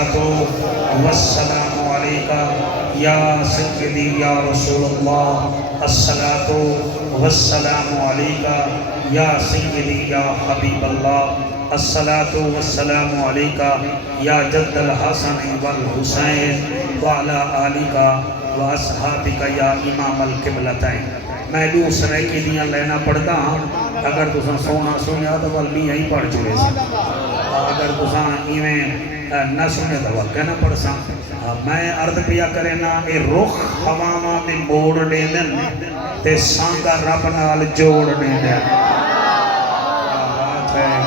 الصلاة والسلام علیکہ یا سیدی یا رسول اللہ، الصلاة والسلام علیکہ یا سیدی یا حبیب اللہ، الصلاة والسلام علیکہ یا جد الحسن والحسین وعلا آلکہ واصحابکہ یا امام القبلتین۔ میں دو سرائکی دیاں لینا پڑھتا ہوں، اگر تساں سونا سنیا تو والمی ہی پڑھ چکے سے، اگر تساں ایویں نہ سنے تو وال کہنا پڑھ ساں۔ میں عرض پیا کرے نا اے رخ ہواواں میں موڑ دے دن تے سانگا رب نال جوڑ دے دن۔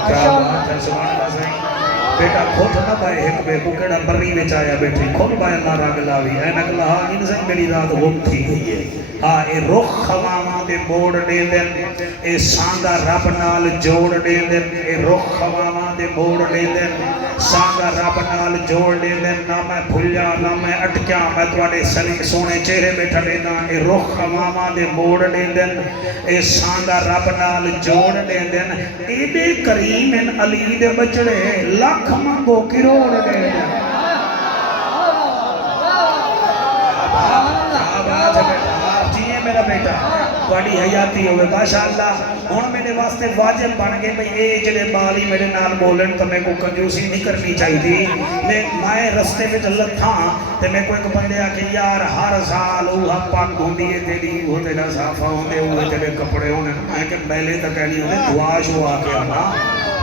کیا بات ہے، سبحان اللہ صحیح۔ بیٹا کھوٹ نہ پائے ایک بے کو کیڑا بری میں چایا بیٹھی کھوٹ پائے اللہ راگ لاوی اینک لہا انسان میری رات غم تھی ہے۔ ہاں اے رخ خواما دے موڑ دے دن، اے سانگا رب نال جوڑ دے دن، اے رخ خواما دے موڑ دے دن، سانگا رب نال جوڑ دے دن۔ نہ میں بھولیا نہ میں اٹکیا، میں تواڈے سنے سونے چہرے بیٹھا دینا۔ اے رخ خواما دے موڑ دے دن، اے سانگا رب نال جوڑ دے دن۔ اے دے کریم ان علی دے بچڑے لاکھ منگو کروڑ دے دن۔ میرا بیٹا تھوڑی حیاتی ہوئے ماشاءاللہ۔ ہن میرے واسطے واجب بن گئے بھئی اے جڑے بالی میرے نال بولن تو میں کو کنجوسی نہیں کرنی چاہیے۔ میں رستے وچ لتھاں تے میں کو ایک بندے آ کہ یار ہر سال اوہ پاک ہوندی ہے تیری، وہ تیرا صافہ ہوندے، وہ تیرے کپڑے ہونے۔ میں کہ پہلے تک کہنی ہوندے دعا شو آ کے آنا،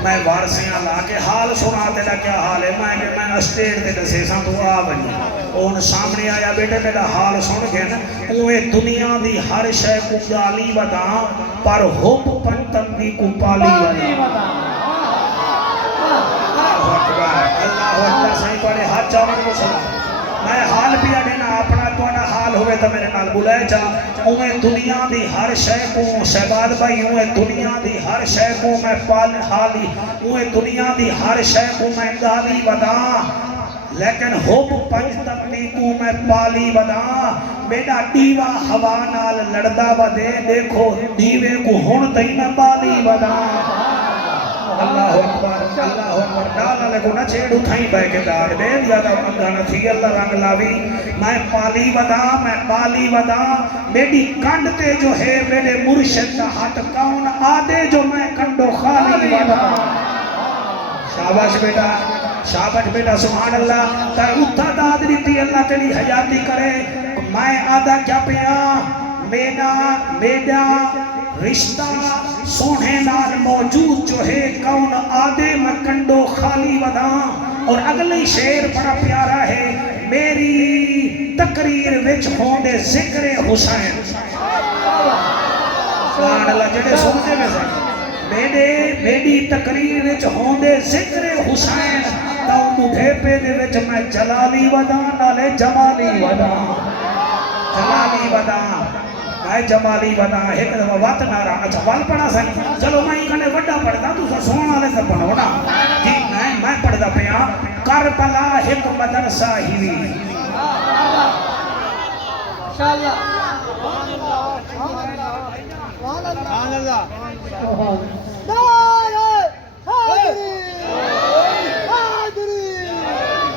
میں وارسیاں لا کے حال سنا تیرا کیا حال ہے۔ میں کہ میں اسٹیٹ تے دسے ساں دعا بنی۔ اون سامنے آیا بیٹے میرا حال سن کے نا، اوے دنیا دی ہر شے کو گالی وداں پر حب پنتندی کو پالی وداں۔ اللہ اکبر صحیح پڑھے ہاتھ چاہنے کو سنا۔ میں حال پیا دینا اپنا توڑا حال ہوئے تو میرے نال بلائے جا۔ اوے دنیا دی ہر شے کو شہباد بھائی، اوے دنیا دی ہر شے کو میں پال حالی، اوے دنیا دی ہر شے کو میں گالی وداں، لیکن حب پنجتندی کو میں پالی وداں۔ میرا دیوہ ہوا نال لڑدا ودے، دیکھو دیوے کو ہن تئی میں بالی وداں۔ اللہ اکبر اللہ اکبر۔ ڈالا لے کو نہ چھیڑ اٹھائیں بے کے دار دے دیا دا مندانہ تھی اللہ رنگ لاوی۔ میں پالی وداں میں پالی وداں، میری کنڈتے جو ہے میرے مرشد کا ہاتھ کون آدھے جو میں کنڈو خالی وداں۔ شاباش بیٹا شاباش بیٹا سبحان اللہ۔ تائے اتھا داد دیتی اللہ تیری حیاتی کرے۔ میں آدھا کیا پیا میرا رشتہ سونے نال موجود جو ہے کون آدھے میں کنڈو خالی وداں۔ اور اگلی شعر بڑا پیارا ہے، میری تقریر وچ ہوندے ذکر حسین۔ سبحان اللہ جڑے سنتے میں سے میری تقریر وچ ہوندے ذکر حسین، تاؤں مجھے پہ دے وچ میں جلالی وداں نالے جمالی وداں۔ جلالی وداں میں جمالی وداں۔ ایک دفعہ وقت نہ رہا، اچھا وال پڑھا سکیں چلو میں کنے وڈا پڑھتا تو سونا لے سے پڑھو نا جی۔ میں پڑھتا پیا کربلا ایک مدرسہ ہی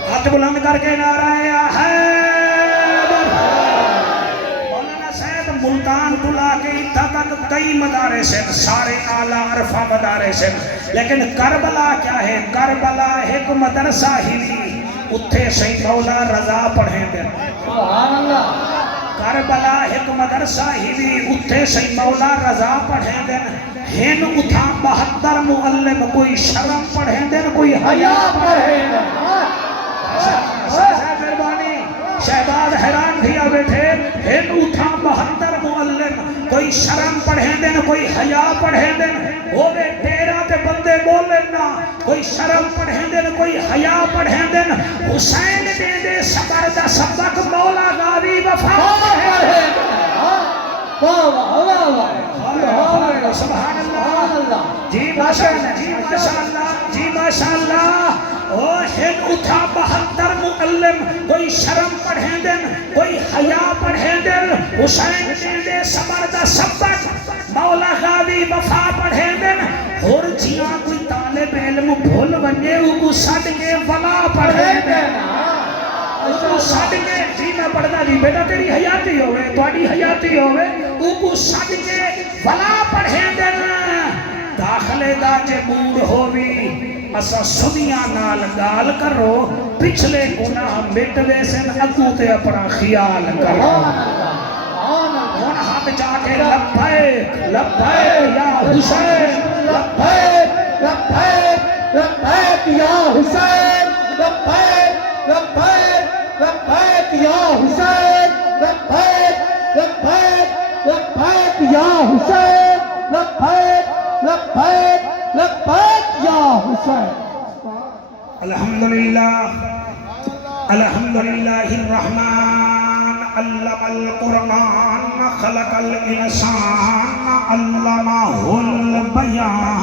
ہاتھ بلند کر کے نعرہ ملتان بلا کے تک کئی مدارس ہیں، سارے اعلیٰ عرفہ مدارس ہیں، لیکن کربلا کیا ہے؟ کربلا ایک مدرسہ ہی بھی اتھے سی مولا رضا پڑھیں دیں۔ کربلا ایک مدرسہ ہی بھی اتھے سی مولا رضا پڑھیں دیں۔ ہن اتھا 72 معلم کوئی شرم پڑھیں دیں کوئی حیا پڑھیں دیں۔ شہباد حیران دیا بیٹھے، ہن اتھا 72 معلم کوئی شرم پڑھیں دیں کوئی حیا پڑھیں دیں۔ ہوئے تیرہ تے بندے بولیں نا، کوئی شرم پڑھیں دیں کوئی حیا پڑھیں دیں۔ حسین دے دے صبر دا سبق مولا غاوی وفا پڑھیں دیں۔ سبحان اللہ جی ماشاءاللہ جی ماشاءاللہ جی ماشاءاللہ۔ ہن اتھا 72 معلم کوئی شرم پڑھیں دیں کوئی حیا پڑھیں دیں۔ حسین دے دے صبر دا سبق مولا غاوی وفا پڑھیں دیں۔ اور جیاں کوئی طالب علم بھول بنجے وہ سڑ کے ولا پڑھیں دیں۔ سڈ کے جی میں پڑھنا جی بیٹا تیری حیاتی ہوئے تھوڑی حیاتی ہوئے وہ سڈ کے ولا پڑھے دن داخلے دا جے مور ہووی اسا سنیا نال گال کرو پچھلے گناہ مٹ ویسن اگوں تے اپنا خیال کرو ہن ہاتھ جا کے لبیک لبیک یا حسین لبیک لبیک لبیک یا حسین لبیک لبیک لبیک یا حسین لبیک لبیک لبیک یا حسین لبیک لبیک لبیک یا حسین الحمدللہ الرحمن علم القرآن خلق الانسان علمہ البیان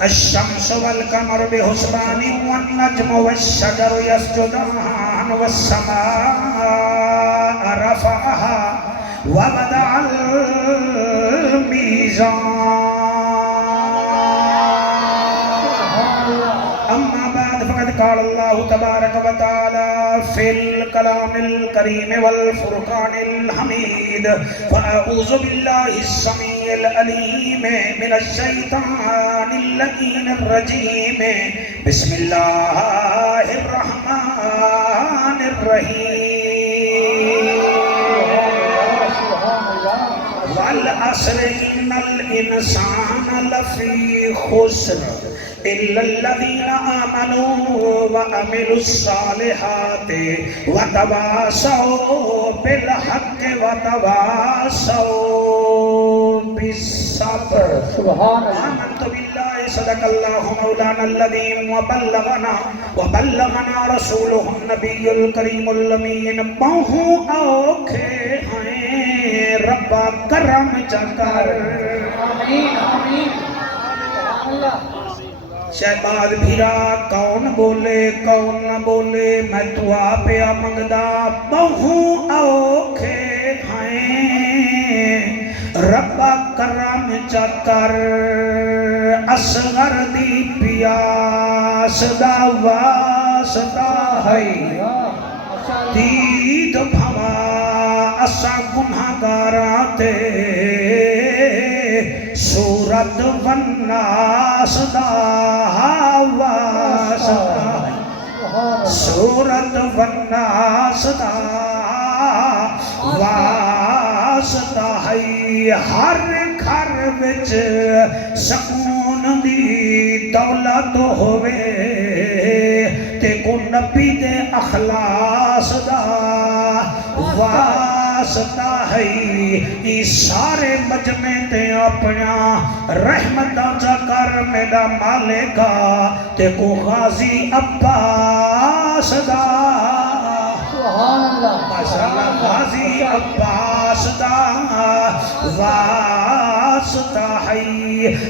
الشمس والقمر بحسبان والنجم والشجر يسجدان والسماء رفعها ووضع الميزان أما بعد فقد قال الله تبارك وتعالى في الكلام الكريم والفرقان الحميد فأعوذ بالله السميع العليم من الشيطان اللعين الرجيم بسم الله الرحمن الرحيم والعصر إن الإنسان لفي خسر إلا الذين آمنوا وعملوا الصالحات وتواصوا بالحق وتواصوا بالصبر سبحان الله آمنت بالله صدق الله مولانا الذين وبلغنا رسوله النبي الكريم الأمين بہو اوکھے ہیں ربا کرم چکر آمین آمین اللہ شہباد بھیرا کون بولے کون نہ بولے میں دعا پیا منگدا بہو اوکھے ہیں ربا کرم چکر اصغر دی پیاس دا واسطہ ہے دید بھوا اسا گناہگاراں تے سورت والناس دا واسطہ سورت والناس دا واسطہ ہے ہر گھر وچ سکون دی دولت ہوئے تے کو نبی دے اخلاص دا واسطہ ہے یہ سارے مجمع تے اپنا رحمتہ جا کر میرا مالکا تے کو غازی عباس دا سبحان اللہ ماشاءاللہ غازی عباس دا واسطہ ہے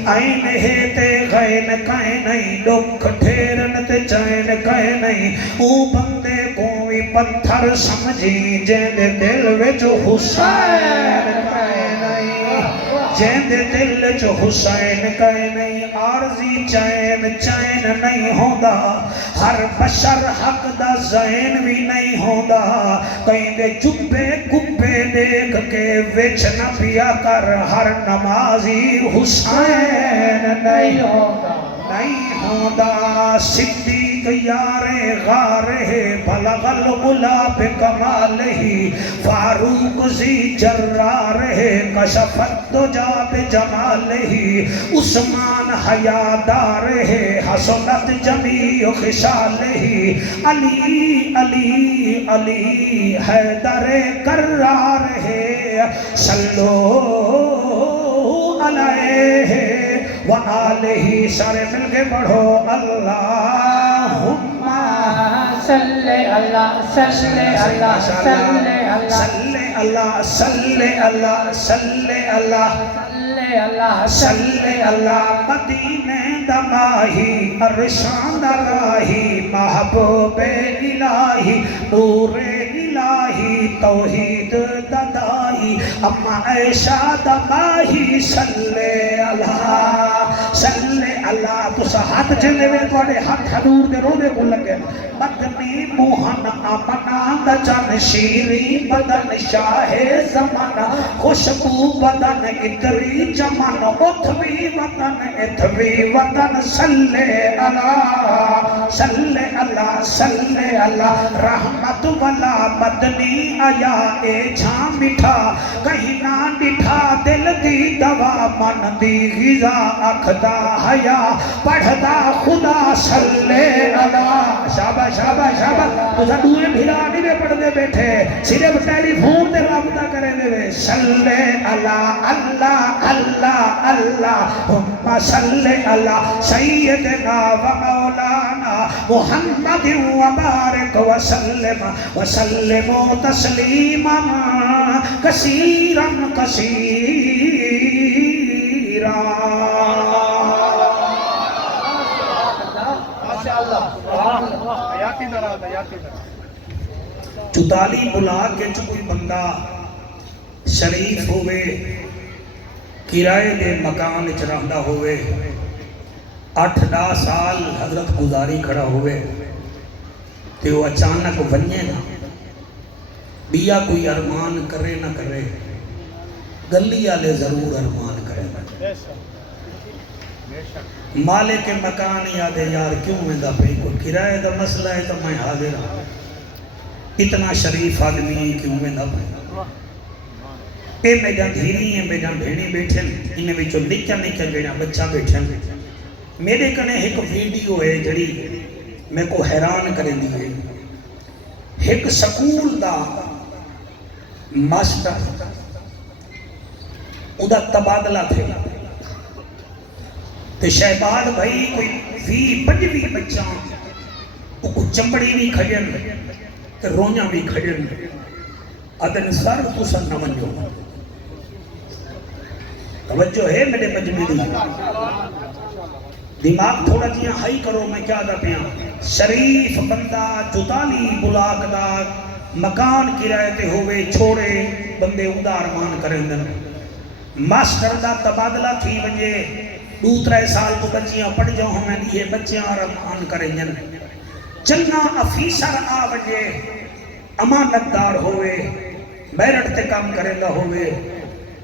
این ہے تے غین کہیں نہیں دکھ ٹھیرن تے چین کہیں نہیں او بندے کوئی پتھر سمجھی جین دے دل وچ حسین کہیں نہیں جین دے دل وچ حسین کہیں نہیں عارضی چین چین نہیں ہوندا ہر بشر حق دا زین بھی نہیں ہوندا کہیں دے جبے کبے دیکھ کے وچ نہ پیا کر ہر نمازی حسین نہیں ہوندا نہیں ہوندا صدیق یار غار بلغ العلا بکمالہ فاروق ذی جرار کشفت دجا بجمالہ عثمان حیادار حسنت جمیع خصالہ علی علی علی حیدر کرار صلو علیہ وآلہ سارے مل کے پڑھو اللہم صلی اللہ صلی اللہ صلی اللہ صلی اللہ صلی اللہ صلی اللہ صلی اللہ مدینے دماہی ارشان راہی محبوب الہی نور الہی توحید ددائی اما عائشہ دماہی صلی اللہ صلی اللہ تسا ہاتھ چلے وے توڑے ہاتھ حضور دے روزے کو لگے مدنی موہن آمنا دجن شیری بدن شاہ زمانہ خوشبو بدن اتری جمان اتوی وطن اتوی وطن صلی اللہ صلی اللہ صلی اللہ رحمت والا مدنی آیا اے جھا مٹھا کہیں نہ ڈٹھا دل دی دوا من دی غذا اکھدا حیا پڑھدا خدا صلی اللہ شاباش شاباش شاباش تو دوئے بھیرا نہیں میں پڑھ دے بیٹھے صرف ٹیلی فون دے رابطہ کرے دے وے صلی اللہ اللہ اللہ اللہم صلی اللہ سیدنا و مولانا محمد و بارک وسلم وسلم تسلیما کثیرا کثیرا چتالی بلا کے جو کوئی بندہ شریف ہوئے کرائے دے مکان چرہدہ ہوئے 8-10 سال حضرت گزاری کھڑا ہوئے تے وہ اچانک ونیے نا بیا کوئی ارمان کرے نہ کرے گلی آلے ضرور ارمان کرے مالک مکان یادے یار کیوں میں دا پہ کوئی کرائے دا مسئلہ ہے تو میں حاضر ہوں اتنا شریف آدمی کیوں میں دا پہ اے میں جان دھیری ہیں میں جان بھیڑی بیٹھیں انہیں بھی جو نکیا نکیا جڑا بچہ بیٹھیں میرے کنے ایک ویڈیو ہے جڑی میں کو حیران کریں دیئے ایک سکول دا ماسٹر ادا تبادلہ تھے تے شہباد بھائی کوئی 20-25 بچاں کو چمڑی بھی کھجن تے رونیاں بھی کھجن ادن سر تو سن نہ منجو توجہ ہے میرے مجمعی دماغ تھوڑا جیاں ہائی کرو میں کیا دا پیاں شریف بندہ جتالی بلاک دا مکان کرائے تے ہوئے چھوڑے بندے ادار مان کریں دن ماسٹر دا تبادلہ تھی ونجے 2-3 سال کو بچیاں پڑھ جاؤ ہمیں دیئے بچیاں ارمان کریں دن چنگا افیسر آ ونجے امانتدار ہوئے بیرٹ تے کام کریں دا ہوئے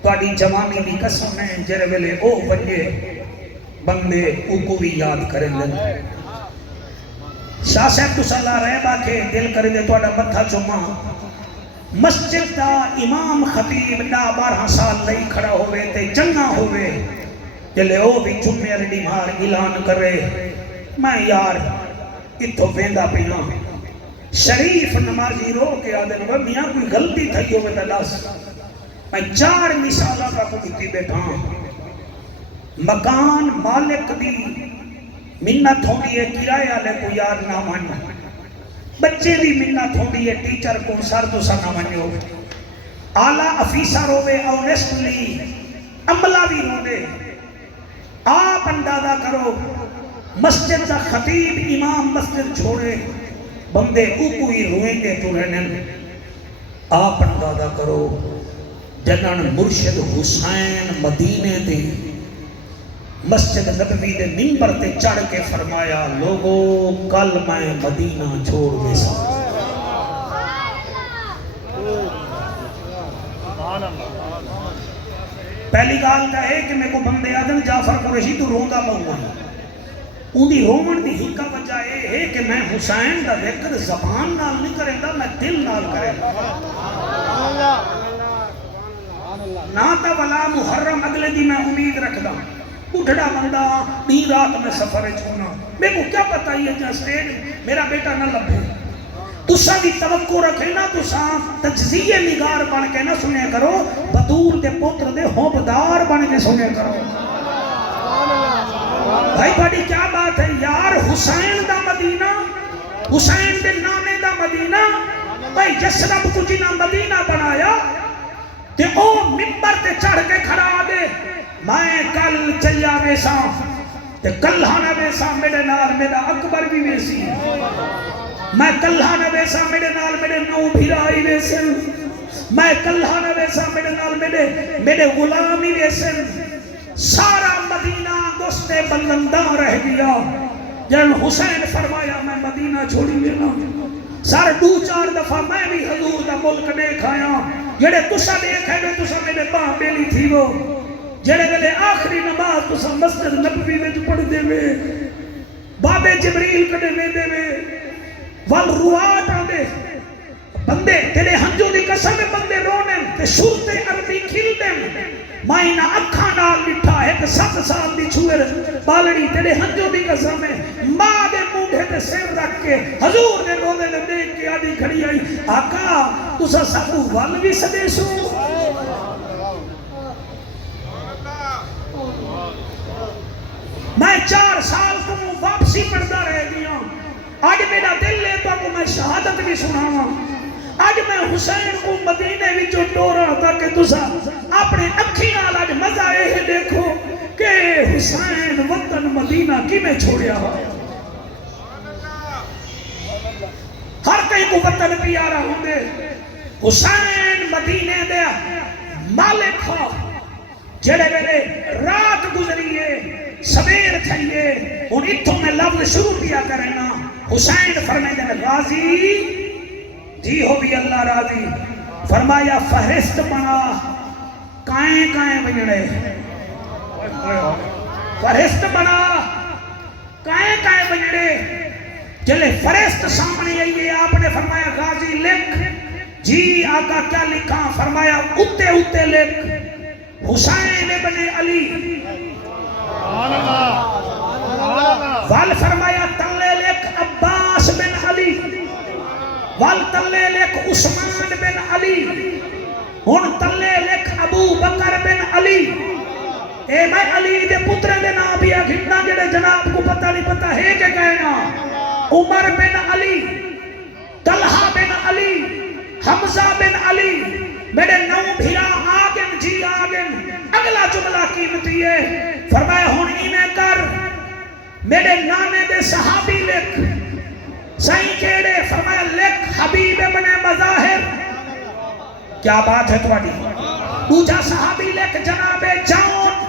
توڑی جوانی بھی قسم ہے جرے ویلے او ونجے بندے کو بھی یاد کریں دن شاہ صاحب تو صلاح رہے باکے دل کریں دے توڑا مدھا چما مسجد دا امام خطیب دا 12 سال لئی کھڑا ہوئے تے جنگا ہوئے جلے او بھی جمعہ ریڈی مار اعلان کرے میں یار اتھو بیندہ پینا شریف نمازی رو کے آدھے وہ میاں کوئی غلطی تھی ہوئے تلاس میں 4 مثالہ کا کو دیتی بیٹھا مکان مالک دی منت ہوندی ہے کرائے آلے کو یار نہ ماننا بچے دی منت ہوندی ہے ٹیچر کو سر تو سر نہ مانیو آلہ افیسر ہوئے آنیسٹلی عملہ بھی ہوندے آپ اندازہ کرو مسجد دا خطیب امام مسجد چھوڑے بندے کوئی روئیں گے تو رہنے آپ اندازہ کرو جنان مرشد حسین مدینے دے مسجد نبوی دے منبر تے چڑھ کے فرمایا لوگو کل میں مدینہ چھوڑ دے سا پہلی گال کا ہے کہ میں کو بندے آدم جعفر قریشی تو روندہ بہوا ان دی رومن دی ہی کا وجہ ہے کہ میں حسین دا ذکر زبان نال نہیں کریں دا میں دل نال کریں نا تا ولا محرم اگلے دی میں امید رکھ دا اٹھڑا بندہ دین رات میں سفر چھونا میں کو کیا پتا یہ جہاں سٹیڈ میرا بیٹا نہ لبھے تسا بھی توقع رکھے نا تسا تجزیہ نگار بن کے نہ سنے کرو بطول دے پتر دے ہوبدار بن کے سنے کرو بھائی بڑی کیا بات ہے یار حسین دا مدینہ حسین دے نانے دا مدینہ بھائی جس رب کو جنہ مدینہ بنایا تے او ممبر تے چڑھ کے کھڑا دے میں کل چلیا ویسا تے کلہانا ویسا میرے نال میرا اکبر بھی ویسی میں کلہانا ویسا میرے نال میرے 9 بھیرائی ویسے میں کلہانا ویسا میرے نال میرے غلامی ویسے سارا مدینہ دوستے بلندہ رہ گیا جن حسین فرمایا میں مدینہ چھوڑی لینا سر دو چار دفعہ میں بھی حضور دا ملک دیکھ آیا جڑے تسا دیکھے گے تسا میرے باں بیلی تھی وہ جڑے ویلے آخری نماز تسا مسجد نبوی وچ پڑھ دے وے بابے جبریل کنے ویندے وے ول روات آندے بندے تیرے ہنجو دی قسم بندے رونے تے شرط عربی کھل دے مائنہ اکھاں نال لٹھا ایک 7 سال دی چھوئر بالڑی تیرے ہنجو دی قسم ماں دے موڈھے تے سر رکھ کے حضور دے روزے دے دیکھ کے آدھی کھڑی آئی آقا تسا سکو ول بھی سدے سو میں 4 سال کو واپسی پڑھتا رہ گیا آج میرا دل لے تو کو میں شہادت بھی سناواں آج میں حسین کو مدینے وچوں ٹورا تاکہ تسا اپنے اکھی نال آج مزہ یہ دیکھو کہ حسین وطن مدینہ کیویں چھوڑیا ہر کہیں کو وطن پیارا ہوندے حسین مدینے دے مالک ہو جڑے ویلے رات گزریے سویر تھئیے ان اتھوں میں لفظ شروع کیا کرنا حسین فرمائے دے راضی جی ہو بھی اللہ راضی فرمایا فہرست بنا کائیں کائیں بجڑے فہرست بنا کائیں کائیں بجڑے جلے فہرست سامنے آئیے آپ نے فرمایا غازی لکھ جی آقا کیا لکھا فرمایا اتے اتے لکھ حسین ابن علی وال فرمایا تلے لکھ عباس بن علی وال تلے لکھ عثمان بن علی ہن تلے لکھ ابو بکر بن علی اے میں علی دے پترے دے نام بھی گھننا جڑے جناب کو پتہ نہیں پتہ ہے کہ کہنا عمر بن علی طلحہ بن علی حمزہ بن علی میرے نو بھیرا آگن جی آگن اگلا جملہ قیمتی ہے فرمایا ہون انہیں کر میرے نانے دے صحابی لکھ صحیح کہڑے فرمایا لکھ حبیب ابن مظاہر کیا بات ہے تمہاری دوجا صحابی لکھ جناب جان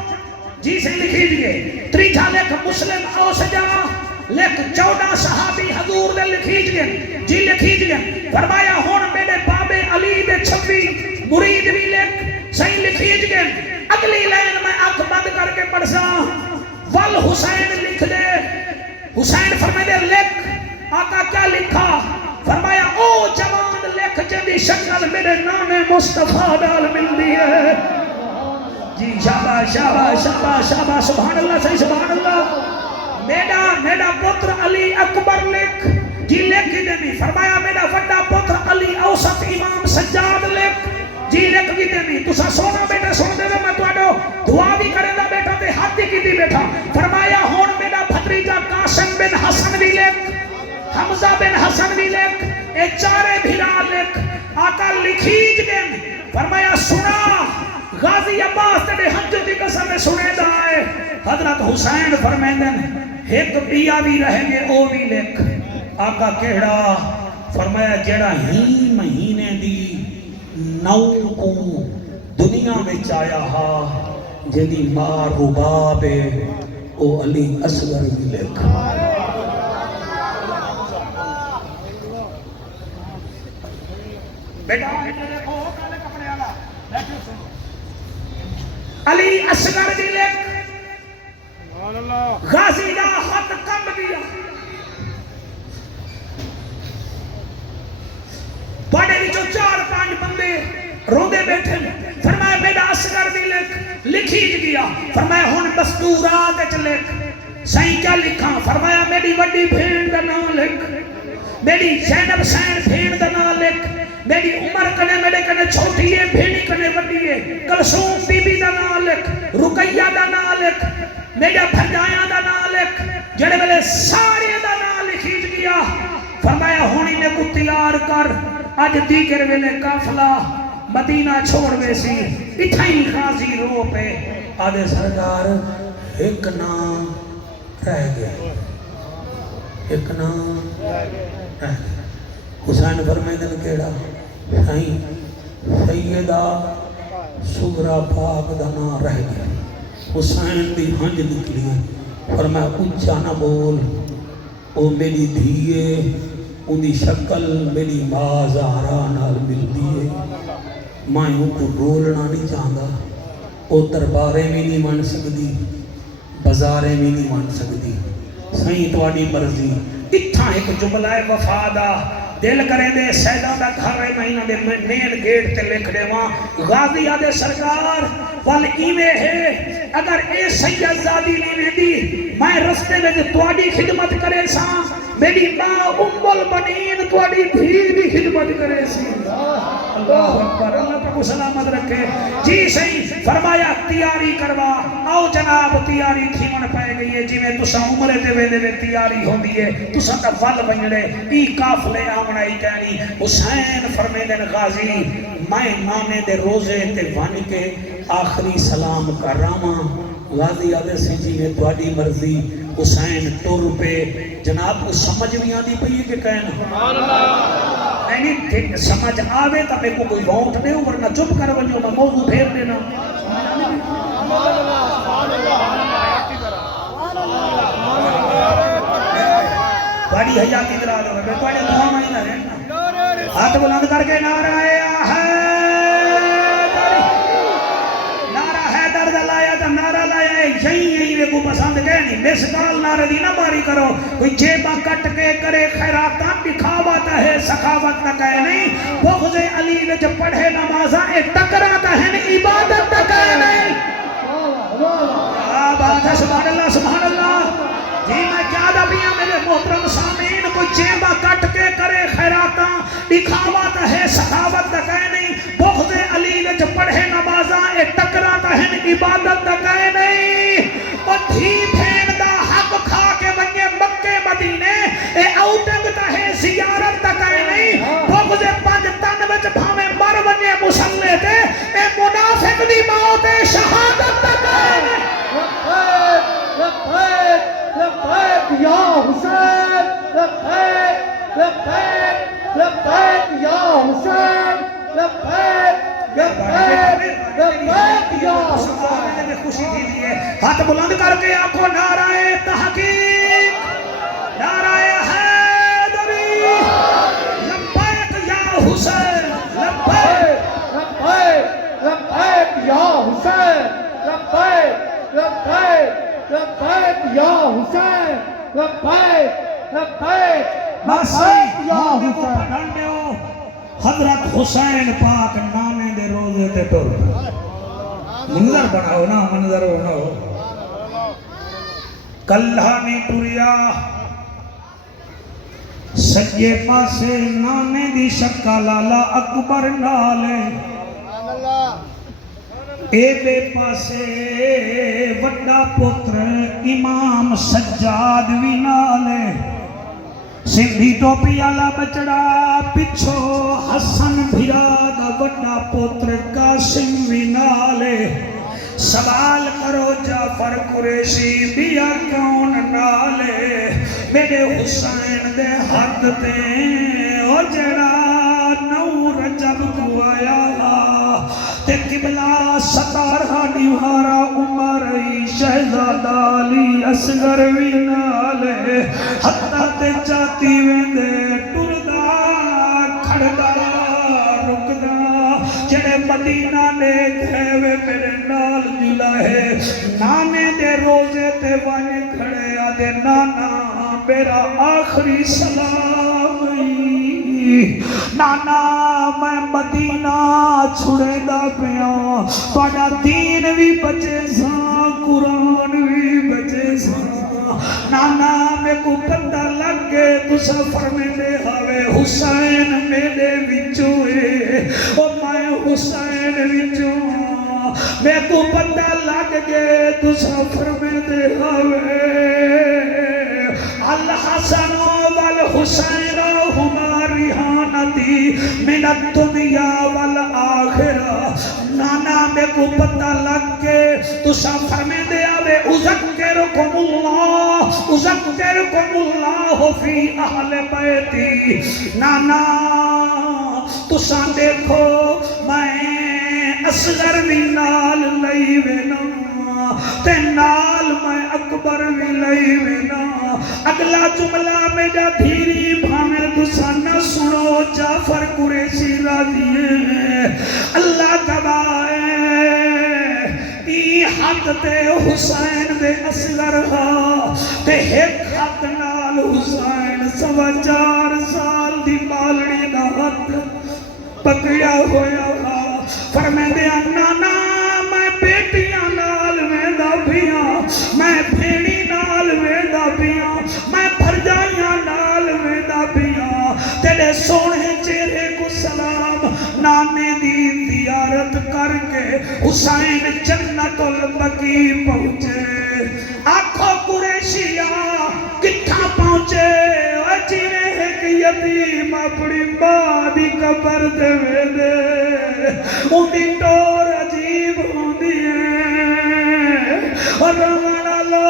جی سے لکھی دیئے تریجا لکھ مسلم اوسجا لکھ 14 صحابی حضور دے لکھی دیئے جی لکھی دیئے فرمایا ہون میرے بابے علی دے 26 مرید بھی لکھ صحیح لکھی دیئے اگلی لائن میں آنکھ بند کر کے پڑھسا ول حسین لکھ دے حسین فرمائے دے لکھ آقا کیا لکھا فرمایا او جوان لکھ جدی شکل میرے نانے مصطفیٰ ڈال مل دیئے جی شاباش شاباش شاباش شاباش سبحان اللہ صحیح سبحان اللہ میرا پتر علی اکبر لکھ جی لکھ دے بھی فرمایا میرا وڈا پتر علی اوسط امام سجاد لکھ جی لکھ بھی دے بھی تسا سونا بیٹا سن دے میں توڑو دعا بھی کرے دا بیٹا تے ہاتھی کی دی بیٹا فرمایا ہون میرا بھتریجا قاسم بن حسن بھی لکھ حمزہ بن حسن بھی لکھ اے چارے بھیرا لکھ آقا لکھیج دن فرمایا سنا غازی عباس تے حج دی قسم میں سنے دا ہے حضرت حسین فرمیندن ایک بیا بھی رہیں گے او بھی لکھ آقا کہڑا فرمایا جڑا ہی مہینے دی 9 کو دنیا میں چایا ہا جدی ماں رباب او علی اصغر بھی لکھ بیٹا علی اصغر بھی لکھ غازی دا خط کم دیا بڑے وچوں 4-5 بندے روندے بیٹھے فرمایا بیٹا اصغر بھی لکھی گیا فرمایا ہن دستورات وچ لکھ صحیح کیا لکھاں فرمایا میری وڈی بھیڑ دا نام لکھ میری زینب سین بھیڑ دا نام لکھ میری عمر کنے میرے کنے چھوٹی ہے بھیڑی کنے وڈی ہے کلثوم بی بی دا نام لکھ رقیہ دا نام لکھ میرے بھجایاں دا نام لکھ جڑے ویلے سارے دا نام لکھی گیا فرمایا ہونی نے کو تیار کر اج دیگر ویلے قافلہ مدینہ چھوڑ وے سی اتھائی غازی رو پہ آدھے سردار ایک نام رہ گیا ایک نام رہ گیا حسین فرمیدن کیڑا سیدہ سغرا پاک دا نام رہ گیا حسین دی ہنج نکلی فرمایا اونچا نہ بول، او میری دھیے ان دی شکل میری ماں زہرا نال ملدی ہے، میں ان کو رولنا نہیں چاہتا، او دربارے میں نہیں مان سکتی، بازارے میں نہیں مان سکتی، سائیں تواڈی مرضی۔ اتھا ایک جملہ ہے وفادہ، دل کرے دے سیدہ دا گھر ہے مہینہ دے مین گیٹ تے لکھ دے وہاں غازی آدھے سرکار وال ایوے ہے اگر اے سید زادی لیوے دی میں رستے میں تواڈی خدمت کرے سا، میری ماں ام البنین تواڈی دھی بھی خدمت کرے سی۔ اللہ اکبر، اللہ پر کو سلامت رکھے۔ جی صحیح فرمایا تیاری کروا، آؤ جناب تیاری تھیون پائے گئی ہے، جی میں تسا عمرے دے ویلے میں تیاری ہوندی ہے، تسا تا ول بنڑے ای قافلے آمنا ہی کہنی۔ حسین فرمیدن غازی میں نانے دے روزے تے ون کے آخری سلام کر رہا، غازی آدھے سی جی میں تواڈی مرضی۔ حسین ٹر پہ، جناب کو سمجھ بھی آدھی پئی ہے کہ کہنا نہیں سمجھ آوے تا میں کو کوئی ووٹ دے ورنہ چپ کر ونجو میں موضوع پھیر دینا۔ بڑی حیاتی دراد ہوئے میں کوئی دعا مائی نہ رہنا، ہاتھ بلند کر کے نعرہ نعرہ لایا ہے یہی کو پسند گئے نہیں، مسکال نعرہ دی نہ ماری کرو، کوئی جیبہ کٹ کے کرے خیراتاں دکھاواتا ہے سخاوت نہ کہے نہیں، بغض علی وچ پڑھے نمازاں اے ٹکراتا ہے عبادت نہ کہے نہیں۔ بات ہے سبحان اللہ سبحان اللہ۔ جی میں کیا دبیاں میرے محترم سامعین، کوئی جیبہ کٹ کے کرے خیراتاں دکھاواتا ہے سخاوت نہ کہے نہیں، بغض علی وچ پڑھے نمازاں اے ٹکراتا ہے عبادت نہ کہے نہیں، اور دھی بھین دا حق کھا کے ونجے مکے مدینے اے اوٹنگ تا ہے زیارت نہ کہے نہیں، بغض پنج تن وچ بھاویں مر ونجے مسلے تے اے منافق دی موت اے شہادت نہ کہے نہیں۔ لبیک لبیک یا حسین، لبیک لبیک لبیک یا حسین، لبیک لبیک لبیک یا حسین۔ خوشی دیجئے ہاتھ بلند کر کے آنکھوں نعرہ تحقیق، نعرہ حیدری، لبیک یا حسین، لبیک لبیک لبیک یا حسین، لبیک لبیک لبیک یا حسین، لبیک لبیک لبیک یا حسین۔ حضرت حسین پاک نانے دے روزے تے ٹر، منظر بناؤ نا، منظر بناؤ۔ کلہ نہیں ٹریا سجے پاسے نانے دی شکا لالا اکبر نالے، اے بے پاسے وڈا پتر امام سجاد وی نالے، سندھی ٹوپی والا بچڑا پچھو حسن بھیرا دا وڈا پتر قاسم وی نالے، سوال کرو جعفر قریشی بیا کون نالے، میرے حسین دے حد تے او جڑا نو رجب کو آیا تے قبلہ ستارہ نیوارا عمر شہزادہ علی اصغر وی نالے، حتیٰ تے چاہتی ویندے ٹردا کھڑدا رکدا، جڑے مدینہ نے گھیوے میرے نال جلا ہے، نانے دے روزے تے وانے کھڑے آدھے نانا میرا آخری سلام، نانا میں مدینہ چھڑے دا پیاں، پڑا دین بھی بچے سا قرآن بھی بچے سا، نانا میں کو پتہ لگ گئے تو سفر میں دے ہوئے حسین میرے وچوئے، او میں حسین وچوں میں کو پتہ لگ گئے تو سفر میں دے ہوئے، الحسن والحسین ہما ریحانتی من الدنیا والآخرہ، نانا میں کو پتہ لگ کے تو سفر میں دے آوے، اذکرکم اللہ فی اہل بیتی، نانا تو سان دیکھو میں اصغر بھی نال لئی وینا تے نال میں اکبر بھی اگلا جملہ میرا دھیری بھامے دسانا سنو جعفر قریشی راضی ہے اللہ گواہ ای حد تے حسین دے اصغر ہا تے ایک حد نال حسین 4.25 سال دی بالڑی دا ہاتھ پکڑیا ہویا ہا فرمیندے نانا میں بیٹیاں نال ویندا پیاں میں بھیڑی نال ویندا پیاں میں بھرجائیاں نال ویندا پیاں تیرے سونے چہرے کو سلام نانے دی زیارت کر کے حسین جنت البقیع پہنچے آنکھوں قریشیہ کتھا پہنچے جینے ایک یتیم اپنی ماں دی قبر دے ویندے ان دی ٹور عجیب ہوندی ہے اور روانا لو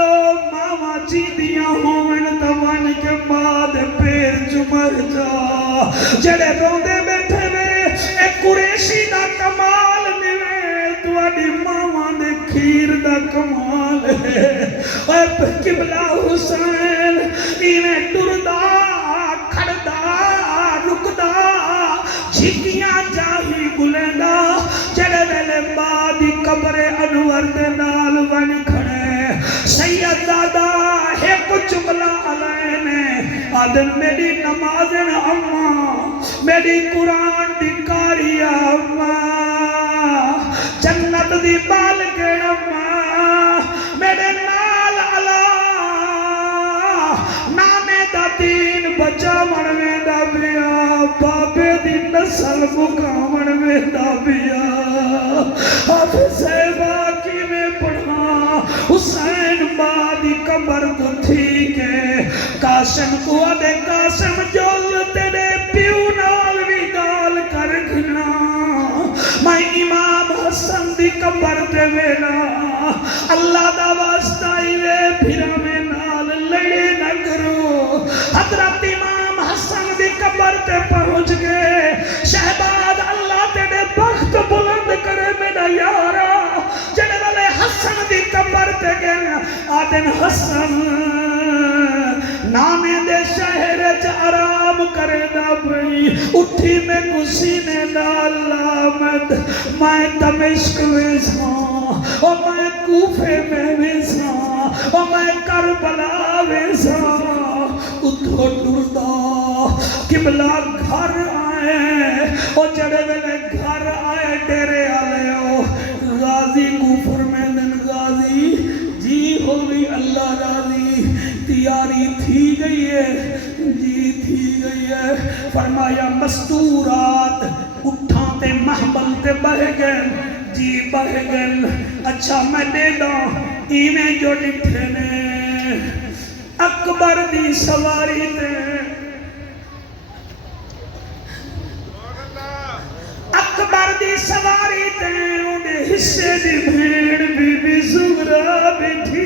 ماما چی دیا ہومن دوان کے ماں دے پیر چمر جا جڑے روندے بیٹھے وے ایک قریشی دا کمال نوے تواڈی ماما دے کھیر دا کمال ہے اے قبلہ حسین ایویں ٹردا کھڑدا رکدا جھکیاں جاہی گلیندا جڑے ویلے ماں دی قبر انور دے نال ون کھڑے سید دادا ایک جملہ علیہ نے آدن میری نمازن اماں میری قرآن دی کاری اماں جنت دی بالکن اماں میرے نال اللہ نانے دا دین بچا منوے دا بیا بابے دی نسل مقامن میں دا بیا حافظ باقی میں پڑھا حسین بادی قبر کو تھی کے قاسم کو آدھے قاسم جول تیرے پیو نال بھی گال کر گھنا میں امام حسن دی قبر دے ویلا اللہ دا واسطہ وے پھرا میں نال لڑے نہ کرو حضرت امام حسن دی قبر تے پہنچ گئے شہباد اللہ تیرے بخت بلند کرے میرا یارا جڑے والے حسن دی قبر تے گئے آدن حسن نانے دے شہر چ آرام کرے دا بھئی اٹھی میں کسینے نالا میں دمشق ویساں اور میں کوفے میں ویساں اور میں کربلا ویساں اتھو ٹردا قبلہ گھر آئے اور جڑے ویلے گھر آئے ڈیرے آلے ہو غازی کفر میں دن غازی جی ہوئی اللہ راضی تیاری تھی گئی ہے جی تھی گئی ہے فرمایا مستورات اٹھاں تے محمل تے بہ گئے جی بہ گئے اچھا میں دے دا ایمیں جو ڈٹھے نے اکبر دی سواری تے اکبر دی سواری تے انہیں حصے دی بھیڑ بی زغرا بیٹھی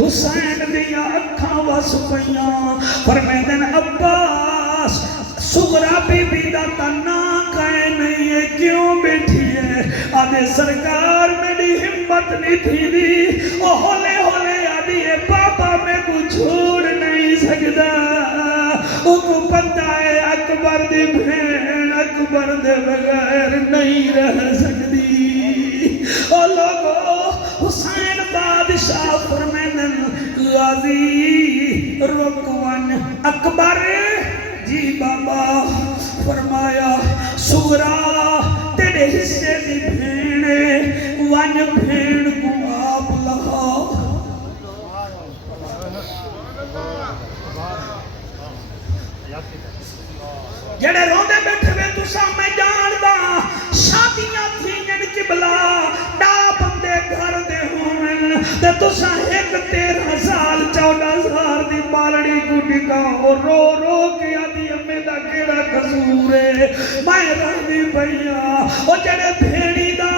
حسین دیا اکھاں وس پیاں فرمیدن عباس سغرا بی بی دا تنا کہے نہیں ہے کیوں بیٹھی ہے آدھے سرکار میری ہمت نہیں تھی دی او ہولے ہولے آدھی ہے پاپا میں کو چھوڑ نہیں سکتا او کو پتہ ہے اکبر دی بھین اکبر دے بغیر نہیں رہ سکتی او لوگو حسین بادشاہ فرمیدن غازی رکوان اکبر جی بابا فرمایا سغرا تیرے حصے دی بھینے ون بھین کو آپ لہا جڑے روندے بیٹھے میں تو سامنے جان دا شادیاں تھی جن قبلہ ڈا بندے گھر دے ہوئے تے تو سا ایک 13 سال 14 سال دی بالڑی کو ٹکا اور رو رو کے آدھی امی دا کیڑا قصور ہے میں راضی بھیا او جڑے بھیڑی دا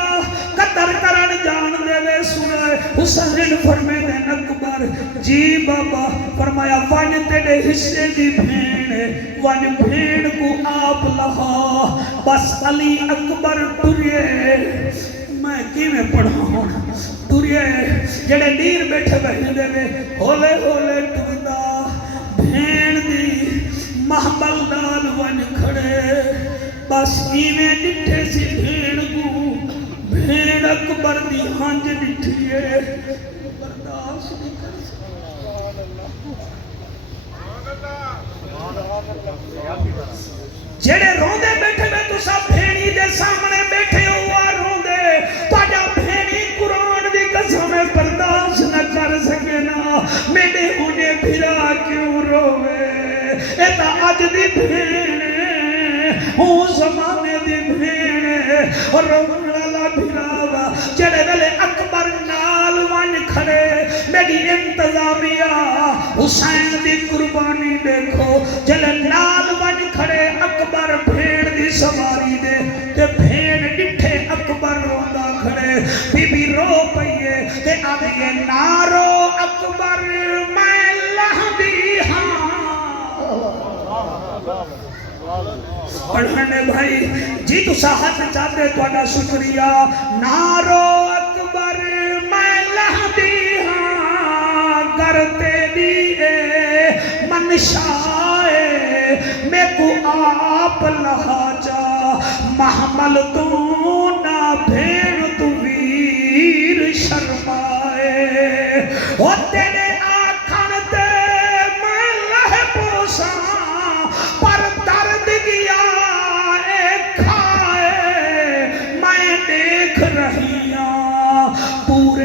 قدر کرن جان دے وے سنے حسین فرمیدے اکبر جی بابا فرمایا ون تیرے حصے دی بھین ون بھین کو آپ لہا بس علی اکبر ٹریے میں کی میں پڑھا ہوں ٹریے جڑے نیر بیٹھے بہنے دے ہولے ہولے بس ایویں ڈٹھے سی بھیڑ کو بھیڑ اکبر دی ہنج ڈٹھی ہے برداشت نہیں کر جڑے روندے بیٹھے میں تو سب بھیڑی دے سامنے بیٹھے ہوا روندے تاجا بھیڑی قرآن دی قسم برداشت نہ کر سکے نا میرے ہونے پھرا کیوں روے ایتا آج دی بھیڑ ہوں زمانے دی بھیڑ اور رونا بھراوا جڑے ویلے اکبر نال ون کھڑے میری انتظامیہ حسین دی قربانی دیکھو جڑے نال ون کھڑے اکبر بھیڑ دی سواری دے تے بھیڑ ڈٹھے اکبر روندا کھڑے بی بی رو پئیے تے آدھے نہ رو اکبر میں لہدی ہاں پڑھنے بھائی جی تو ساحت چاہتے تو اڈا شکریہ نارو اکبر میں لہدی ہاں کرتے دیئے منشائے میں کو آپ لہا جا محمل تو نہ بھین تو ویر شرمائے وہ تیرے آکھن تے میں لہ پوساں پر درد گیا ایک کھائے میں دیکھ رہیاں پور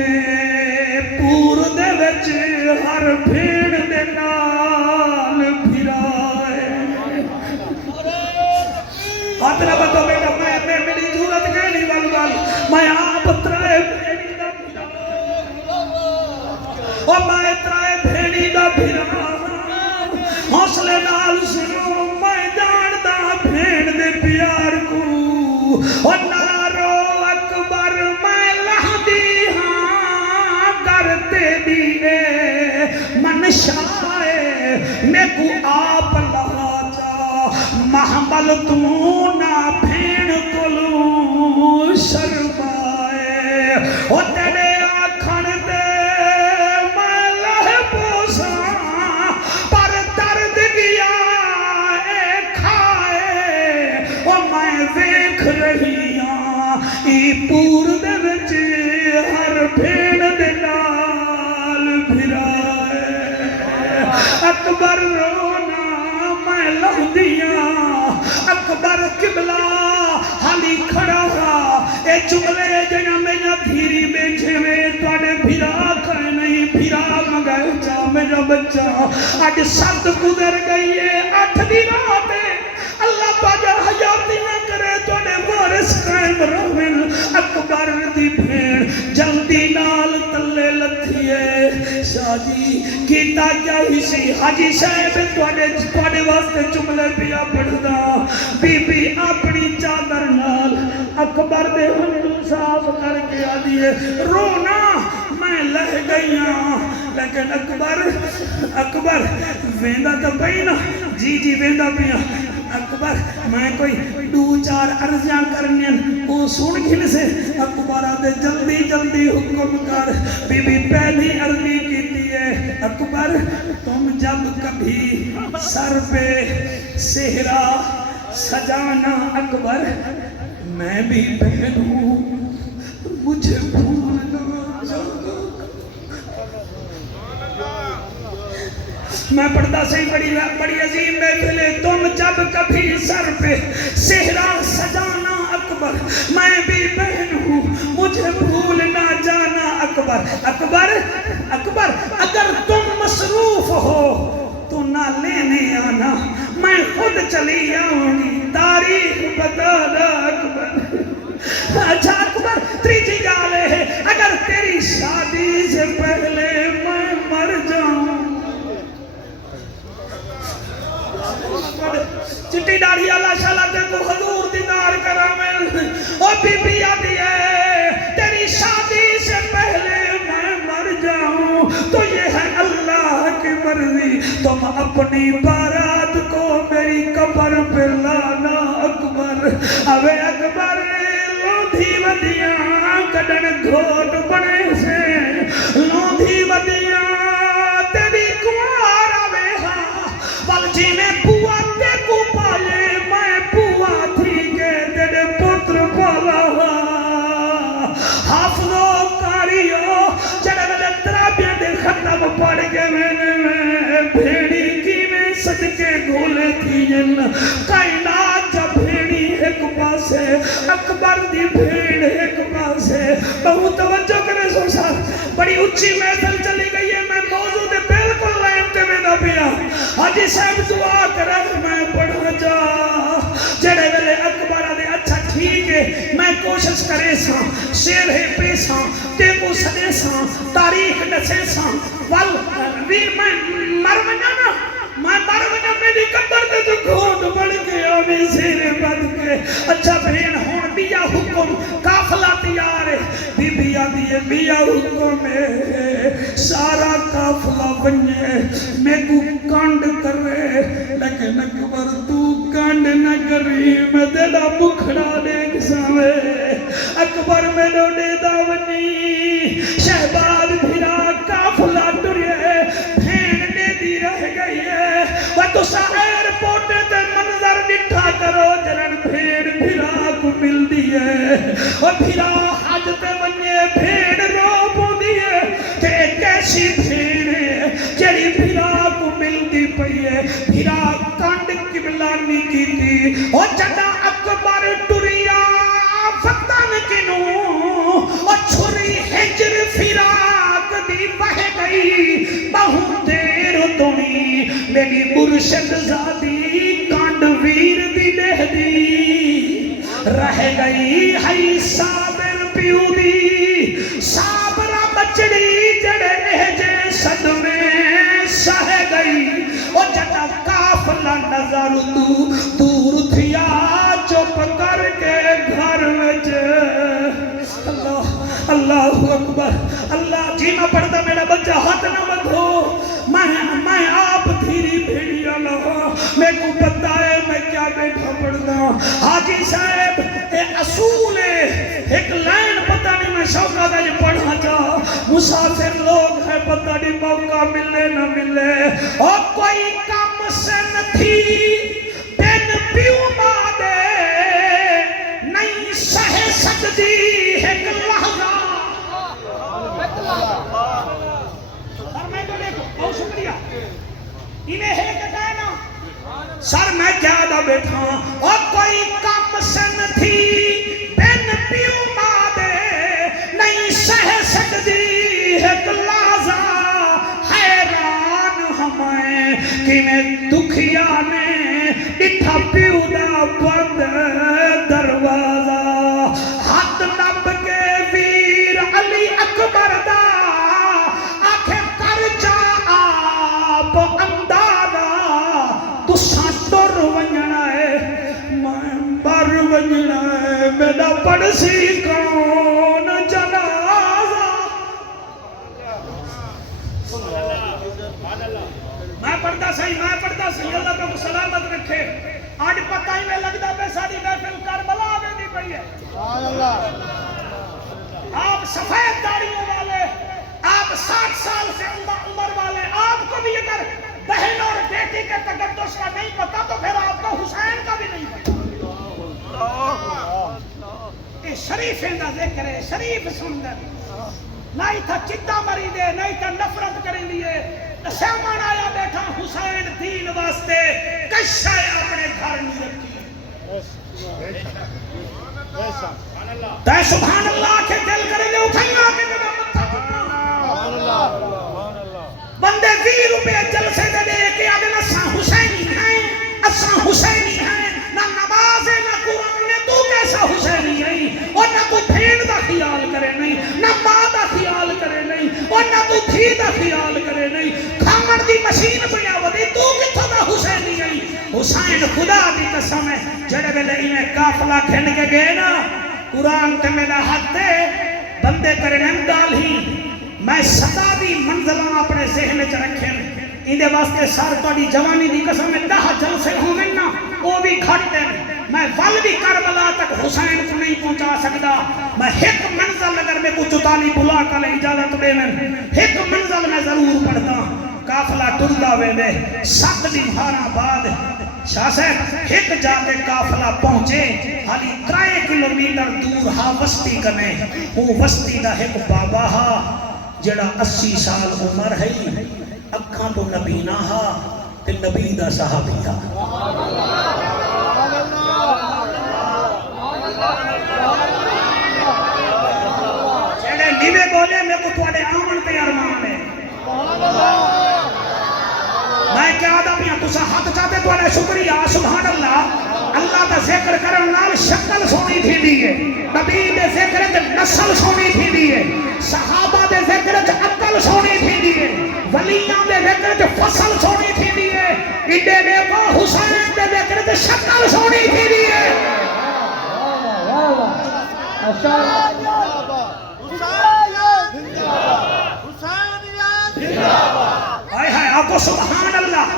دے وچ ہر بھیڑ دے نال بھرائے آتنا بندو بیٹا میں میری ضرورت کہنی والوال میں آپ ترائے بھیڑی دا بھرا اور میں ترائے بھیڑی دا بھرا حوصلے نال سنو میں جاندا بھیڑ دے پیار کو اور نارو اکبر میں لہدی ہاں کرتے دیئے منشائے میں کو آپ لہا جا محمل تو نہ بھیڑ کلو شرمائے اور تیرے آکھن دے میں لہ پوساں پر درد گیا ایک کھائے اور میں دیکھ رہی ہاں ای پور دے وچ ہر بھیڑ دے نال بھرائے اکبر رونا میں لہدیاں اکبر قبلہ حالی کھڑا رہا اے جملے جنہ میں نہ دھیری بیٹھے میں توڑے بھیرا کھائے نہیں بھیرا مگائے جا میرا بچہ آج سات گزر گئی ہے 8 دن آتے اللہ پاجا حیاتی نہ کرے توڑے وارث قائم روین اکبر دی بھیڑ جلدی نال تلے لتھی ہے شادی کیتا کیا ہی سی حاجی صاحب توڑے واسطے جملے پیا پڑھدا بی بی اپنی چادر نال اکبر دے ہنجو صاف کر کے آدھی ہے رونا میں لہ گئیاں لیکن اکبر ویندہ تو پہینا جی ویندہ پیا اکبر میں کوئی 2-4 عرضیاں کرنین وہ سن کھل سے اکبر آدھے جلدی حکم کر بی بی پہلی عرضی کی دیئے اکبر تم جب کبھی سر پہ صحرا سجانا اکبر میں بھی بہن ہوں مجھے بھولنا میں پڑھتا سے بڑی عظیم محفلے تم جب کبھی سر پہ صحرا سجانا اکبر میں بھی بہن ہوں مجھے بھول نہ جانا اکبر اگر تم مصروف ہو تو نہ لینے آنا میں خود چلی آؤں گی تاریخ بتانا اکبر اچھا اکبر تیجی گالے ہے اگر تیری شادی سے پہلے میں مر جاؤں چٹی داڑھی اللہ شالا تے کو حضور دیدار کرامل او بی بی آدھی ہے تیری شادی سے پہلے میں مر جاؤں تو یہ ہے اللہ کی مرضی تم اپنی بارات کو میری قبر پہ لانا اکبر اوے اکبر لوندھی ودیاں کڈن گھوٹ بنے سے لوندھی ودیاں تیری کوار آوے ہاں بل جی میں پوا تے کو پالے میں پوا تھی کے کائنات جا بھیڑی ایک پاسے اکبر دی بھیڑ ایک پاسے بہت توجہ کرے سو ساتھ بڑی اچھی محفل چلی گئی ہے میں موضوع دے بالکل لائن تے میں نہ پیا حاجی صاحب دعا کرے میں پڑھا جا جڑے ویلے اکبر دے اچھا ٹھیک ہے میں کوشش کرے سا شیر ہے پیسا تے کو سدے سا تاریخ دسے سا وال ویر میں مر ونجا میری قبر تے تو گھوٹ بڑھ گیا میں زیر بد کے اچھا بہن ہون بیا حکم قافلہ تیار ہے بی بیا دیئے بیا حکم ہے سارا قافلہ بنجے میں کو کانڈ کر رہے لیکن اکبر تو کانڈ نہ کری میں دیلا مکھڑا دیکھ سامے اکبر میں ڈوڑے داونی شہباد بھیرا قافلہ ٹرے بھین دے دی رہ گئی ہے وہ تو سا ایرپورٹ تے منظر ڈٹھا کرو جرن بھیڑ بھیرا کو مل دیئے اور بھیرا حج تے بنیے بھیڑ رو پو دیئے کہ ایک ایسی بھیڑ ہے جڑی بھیرا کو مل دی پئیے بھیرا کانڈ قبلہ نہیں کی تھی اور جدا اکبر ٹریا فتن کنوں اور چھری ہجر فراق دی بہ گئی بہت دیر تونی میری مرشد زادی کانڈ ویر دی دہ دی رہ گئی ہے صابر پیو دی صابرہ بچڑی جڑے احجے صدمے سہ گئی اور جتا کافلہ نظر دور تھیا چپ کر کے گھر وچ اللہ اکبر اللہ جی میں پڑھتا میرا بچہ ہاتھ نہ بدھو میں آپ دھیری بھیڑی اللہ میں کو پتہ ہے میں کیا بیٹھا پڑھتا حاجی صاحب ایک اصول ہے ایک لائن پتہ نہیں میں شوقہ دا یہ پڑھا جا مسافر لوگ ہیں پتہ نہیں موقع ملے نہ ملے اور کوئی کام سے نہ تھی بین پیو مادے نہیں سہ سکتی ایک لحظہ سر میں تو دیکھو بہت شکریہ انہیں ہے کہتا ہے نا سر میں کیا دا بیٹھا اور کوئی کام سن تھی بین پیو مادے نہیں سہ سکتی ایک لحظہ حیران ہمیں کہ میں دکھیا نے ڈٹھا پیو دا بند دروازہ ہاتھ نب کے ویر علی اکبر دا آنکھیں کر جا آپ اندازہ تو ساتر ونجنا ہے میں بر ونجنا ہے میرا پڑسی کون جنازہ میں پڑھتا صحیح اللہ کو سلامت رکھے آج پتہ ہی میں لگتا پہ ساری محفل کربلا آگے دی پئی ہے آپ سفید داڑیوں والے آپ 60 سال سے عمر والے آپ کو بھی اگر بہن اور بیٹی کے تقدس کا نہیں پتا تو پھر آپ کو حسین کا بھی نہیں پتا یہ شریف کا ذکر ہے شریف سندر نہیں تھا چتا مری دے نہیں تھا نفرت کریں لیے سامان آیا بیٹھا حسین دین واسطے کشا اپنے گھر نہیں رکھی تے سبحان اللہ کے دل کریں دے اٹھائیاں کے میرا متھا بندے 20 روپے جلسے دے دے کہ آگے اساں حسینی ہیں اساں حسینی ہیں نہ نماز نہ قرآن نے تو کیسا حسینی ہے اور نہ تو بھین دا خیال کرے نہیں نہ ماں دا خیال کرے نہیں اور نہ تو دھی دا خیال کرے نہیں کھامن دی مشین بنیا ودی تو کتھا دا حسینی ہے حسین خدا دی قسم ہے جڑے ویلے میں قافلہ کھن کے گئے نا قرآن تے میرا حق دے بندے کرے نمدال ہی میں سدا دی منزلہ اپنے ذہن چ رکھیں اندے واسطے سار توڑی جوانی دی قسم میں 10 جلسے ہوئے نا وہ بھی کھڑتے میں ول بھی کربلا تک حسین کو نہیں پہنچا سکتا میں ایک منزل اگر میں کچھ تالی بلا کر اجازت دے میں ایک منزل میں ضرور پڑھتا قافلہ ٹردا ویندے 7 دن ہارا بعد شاہ صاحب ایک جا کے قافلہ پہنچے حالی 3 کلومیٹر دور ہا وسطی کنے وہ وسطی دا ایک بابا ہا جڑا 80 سال عمر ہے اکھاں تو نبی نہ ہا تے نبی دا صحابی ہا ایویں بولے میں کو تواڈے آمن تے ارمان ہے میں کیا آدم یا تسا حق چاہتے تواڈا شکریہ سبحان اللہ اللہ دا ذکر کرن نال شکل سونی تھی دی ہے نبی دے ذکر تے نسل سونی تھی دی ہے صحابہ دے ذکر تے عقل سونی تھی دی ہے ولیاں دے ذکر تے فصل سونی تھی دی ہے ایڈے دیکھو حسین دے ذکر تے شکل سونی تھی دی ہے آئے ہائے آکو سبحان اللہ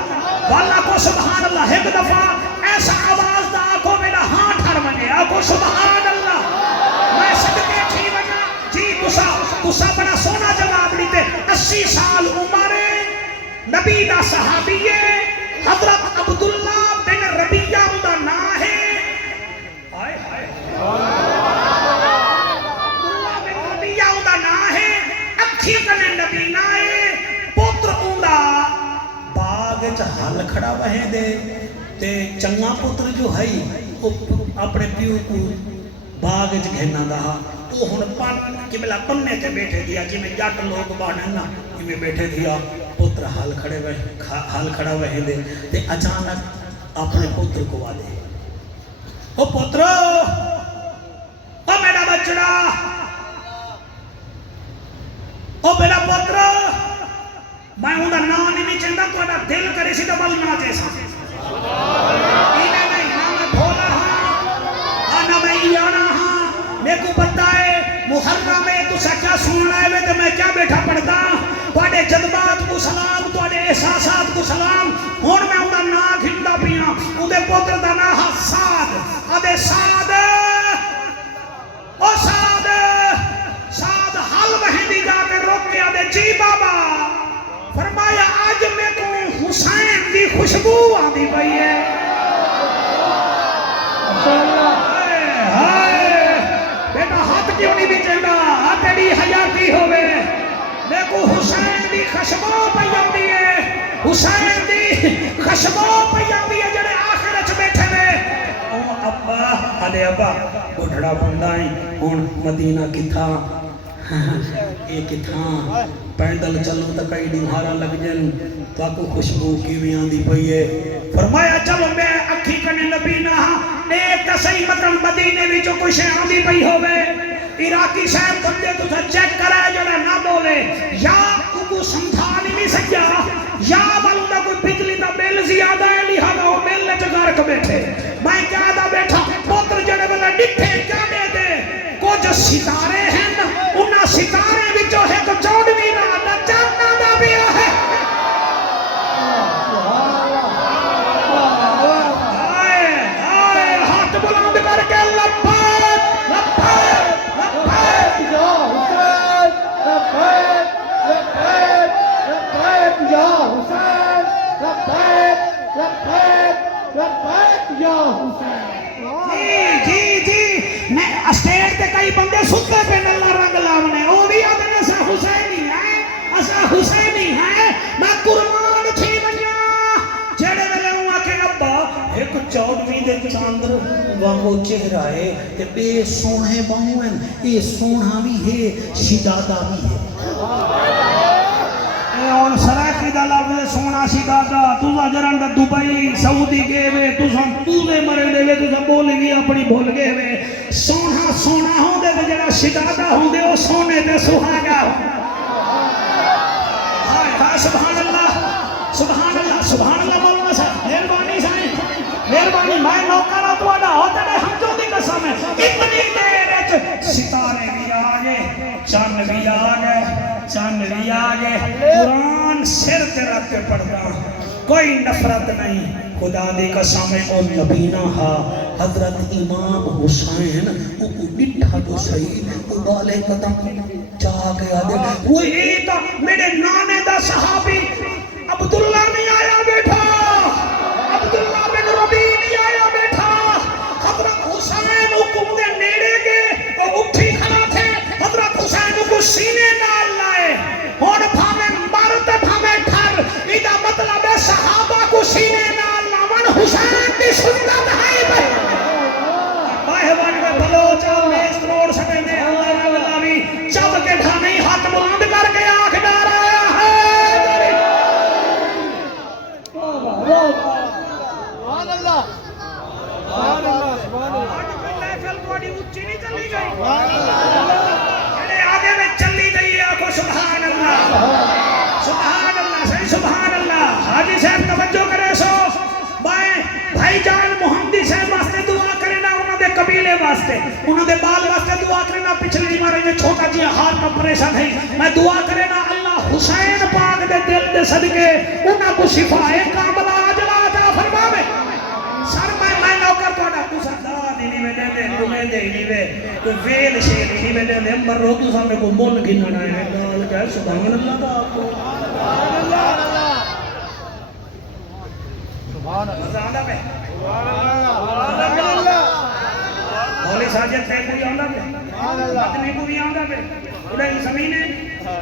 والا کو سبحان اللہ ایک دفعہ ایسا آواز دا آکو میرا ہاں ٹھر بنے آکو سبحان اللہ میں صدقے تھی بنا جی تسا بڑا سونا جواب لیتے 80 سال عمر نبی دا صحابی حضرت عبداللہ بن ربیہ دا نا ہے آئے ہائے عبداللہ بن ربیہ دا نا ہے اکھی کنے نبی نا ہے پتر اوندا باغ چ ہل کھڑا وہے دے تے چنگا پتر جو ہے اپنے پیو کو باغ چ گھنا دا وہ ہن پن قبلہ پنے تے بیٹھے دیا جی میں جٹ لوگ بانے نا میں بیٹھے دیا پتر ہل کھڑا وہے دے تے اچانک اپنے پتر کو آ دے او پتر او میرا بچڑا او میرا پتر میں ہوں دا نام نہیں چاہتا تو دل کرے سی تو بل نہ جیسا انہیں نہیں نہ میں بھولا ہاں نہ میں ایانا ہاں میرے کو پتہ ہے محرم میں تو سچا سننا ہے تو میں کیا بیٹھا پڑھتا توڑے جذبات کو سلام توڑے احساسات کو سلام ہون میں ہوں دا نا گھنڈا پیاں اندے پوتر دا نا ہاں ساد آدھے ساد او ساد حل وحیدی جا کے روک کے آدھے جی بابا فرمایا آج میں کو حسین دی خوشبو آدھی پئی ہے بیٹا ہاتھ کیوں نہیں بھی چاہتا تیری حیاتی ہوئے میں کو حسین دی خوشبو پئی آدھی ہے حسین دی خوشبو پئی آدھی ہے جڑے آخرت بیٹھے میں ابا آدھے ابا اٹھڑا بندائیں ہون مدینہ کی تھا ایک تھا پیدل چلو تا کئی دیوارا لگ جن تو آکو خوشبو کیویں آندی پئی ہے فرمایا چلو میں اکھی کنے نبی نہ ایک تسئی مطلب مدینے وچوں کوئی شے آندی پئی ہوے عراقی صاحب بندے تو چیک کرائے جڑا نہ بولے یا کو سمجھا نہیں سکیا یا بلدا کوئی بجلی دا بل زیادہ ہے لہذا وہ بل وچ غرق بیٹھے میں کیا دا بیٹھا پتر جڑے والا ڈٹھے کیا دے دے کچھ ستارے ہیں انہاں ستارے وچوں ایک چوڑویں رات دا چاندنا دا پیا ہے آئے ہاتھ بلند کر کے لبیک لبیک لبیک یا حسین لبیک لبیک لبیک یا حسین لبیک لبیک لبیک یا حسین جی جی میں اسٹیج تے کئی بندے ستے پہ اللہ رنگ لاونے وہ بھی آدھے ایسا حسینی ہے ایسا حسینی ہے میں قربان تھی بنیا جڑے ویلے ہوں آکے ابا ایک چوڑویں دے چاندر وانگو چہرہ ہے تے بے سونے باہویں اے سونا بھی ہے شدادہ بھی ہے اور سراکی دا لفظ سونا شدادہ تُسا جران دا دبئی سعودی گئے وے تُسا تُونے مرے دے وے تُسا بولے گی اپنی بھول گئے وے سونا سونا ہوں دے جڑا شدادہ ہوں دے وہ سونے دے سہاگا سبحان اللہ سبحان اللہ سبحان اللہ مولانا صاحب مہربانی صاحب مہربانی میں نوکرہ تو ادا ہوتے نے ہم جو دی قسم ہے اتنی دیر ستارے بھی آگے چاند بھی آگے چاند بھی آگے قرآن سر تے رکھ کے پڑھتا کوئی نفرت نہیں خدا دی قسم اور نبینا ہا حضرت امام حسین وہ ڈٹھا تو صحیح وہ بالے قدم چاہ گیا دے وہ ایتا میرے نانے دا صحابی عبداللہ نہیں آیا بیٹھا عبداللہ بن ربی نہیں آیا بیٹھا حضرت حسین حکم دے نیڑے گے وہ اٹھی کھڑا تھے حضرت حسین کو سینے نال لائے اور بھامے مرد بھامے ٹھر ایدہ مطلب ہے صحابہ کو سینے نال لاون حسین کی سنت ہے باہوان کا بلوچ اور میز روڑ سکے دے اللہ نہ بھی چب کے ڈھانے واسطے انہوں دے بال واسطے دعا کرنا پچھلی مارے میں چھوٹا جی ہاتھ آپریشن ہے میں دعا کرنا اللہ حسین پاک دے دل دے صدقے انہاں کو شفا کاملہ عاجلہ عطا فرماوے سر میں نوکر توڑا تو سرداد ہی نہیں میں دے دے تمہیں دے ہی نہیں وے تو ویل شیر ہی نہیں میں دے دے امبر رو تو سامنے کو مول گھننا ہے گال کہہ سبحان اللہ دا آپ کو مزہ آندا پہ مولی ساجد تے کوئی آندا پہ مدنی کو بھی آندا پہ اڑے زمین ہے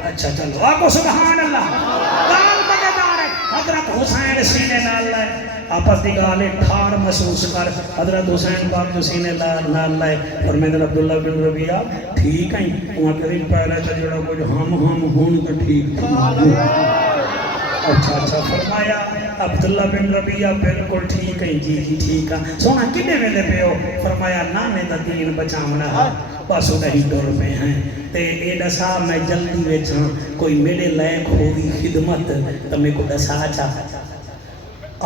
اچھا چلو آکو سبحان اللہ گال مددار ہے حضرت حسین سینے نال لائے آپس دی گالے ٹھار محسوس کر حضرت حسین پاک جو سینے نال لائے فرمیدن عبداللہ بن ربیعہ ٹھیک ہیں وہاں کریم پہلے تا جڑا کچھ ہم ہون تو ٹھیک اچھا فرمایا عبداللہ بن ربیعہ بالکل ٹھیک ہے جی ٹھیک ہے سونا کنے ویلے پہ ہو فرمایا نانے دا دین بچامنا ہے بس وہی ڈور پہ ہیں تے اے دسا میں جلدی ویچاں کوئی میرے لائق ہوئی خدمت تو میں کو دسا چاہتا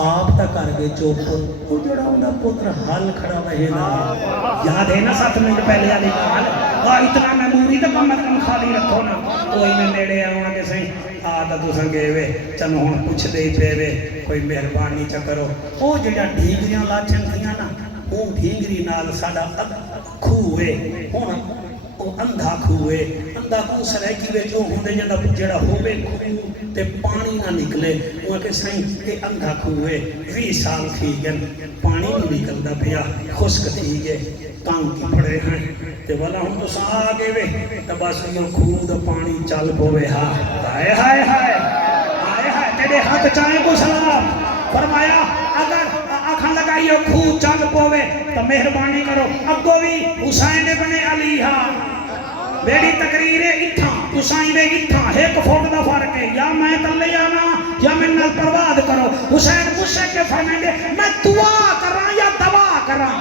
آپ تا کر گئے چوپر وہ جڑا ہوندہ پتر حال کھڑا رہے نا یاد ہے نا 7 منٹ پہلے آلی حال اتنا میموری تو کم خالی رکھو نا کوئی میں میرے آوان کے سہیں آدھا تو سنگے ہوئے چند ہون پوچھ دے پہ ہوئے کوئی مہربانی چا کرو وہ جڑا ڈھینگریاں لاچن تھیاں نا وہ ڈھینگری نال ساڑا کھوئے ہون وہ اندھا کھوئے اندھا کھو سرائکی وے جو ہوندے جڑا ہوئے کھو تے پانی نہ نکلے وہ کہ سائیں کہ اندھا کھوئے 20 سال تھی گن پانی نہیں نکلتا پیا خشک تھی گئے کام کی پڑے ہیں تے والا ہم تو سا آگے وے تباس یہ کھود پانی چل پوے ہائے تیرے ہاتھ چاہیں کو سلام فرمایا اگر آنکھاں لگائیے کھود چل پوے تو مہربانی کرو ابو بھی حسین ابن علی ہاں میری تقریر اتھا حسین اتھا ایک فوٹ دا فرق ہے یا میں تلے آنا یا میں نل پرواد کرو حسین مجھے کے فرمائے میں دعا کراں یا دوا کراں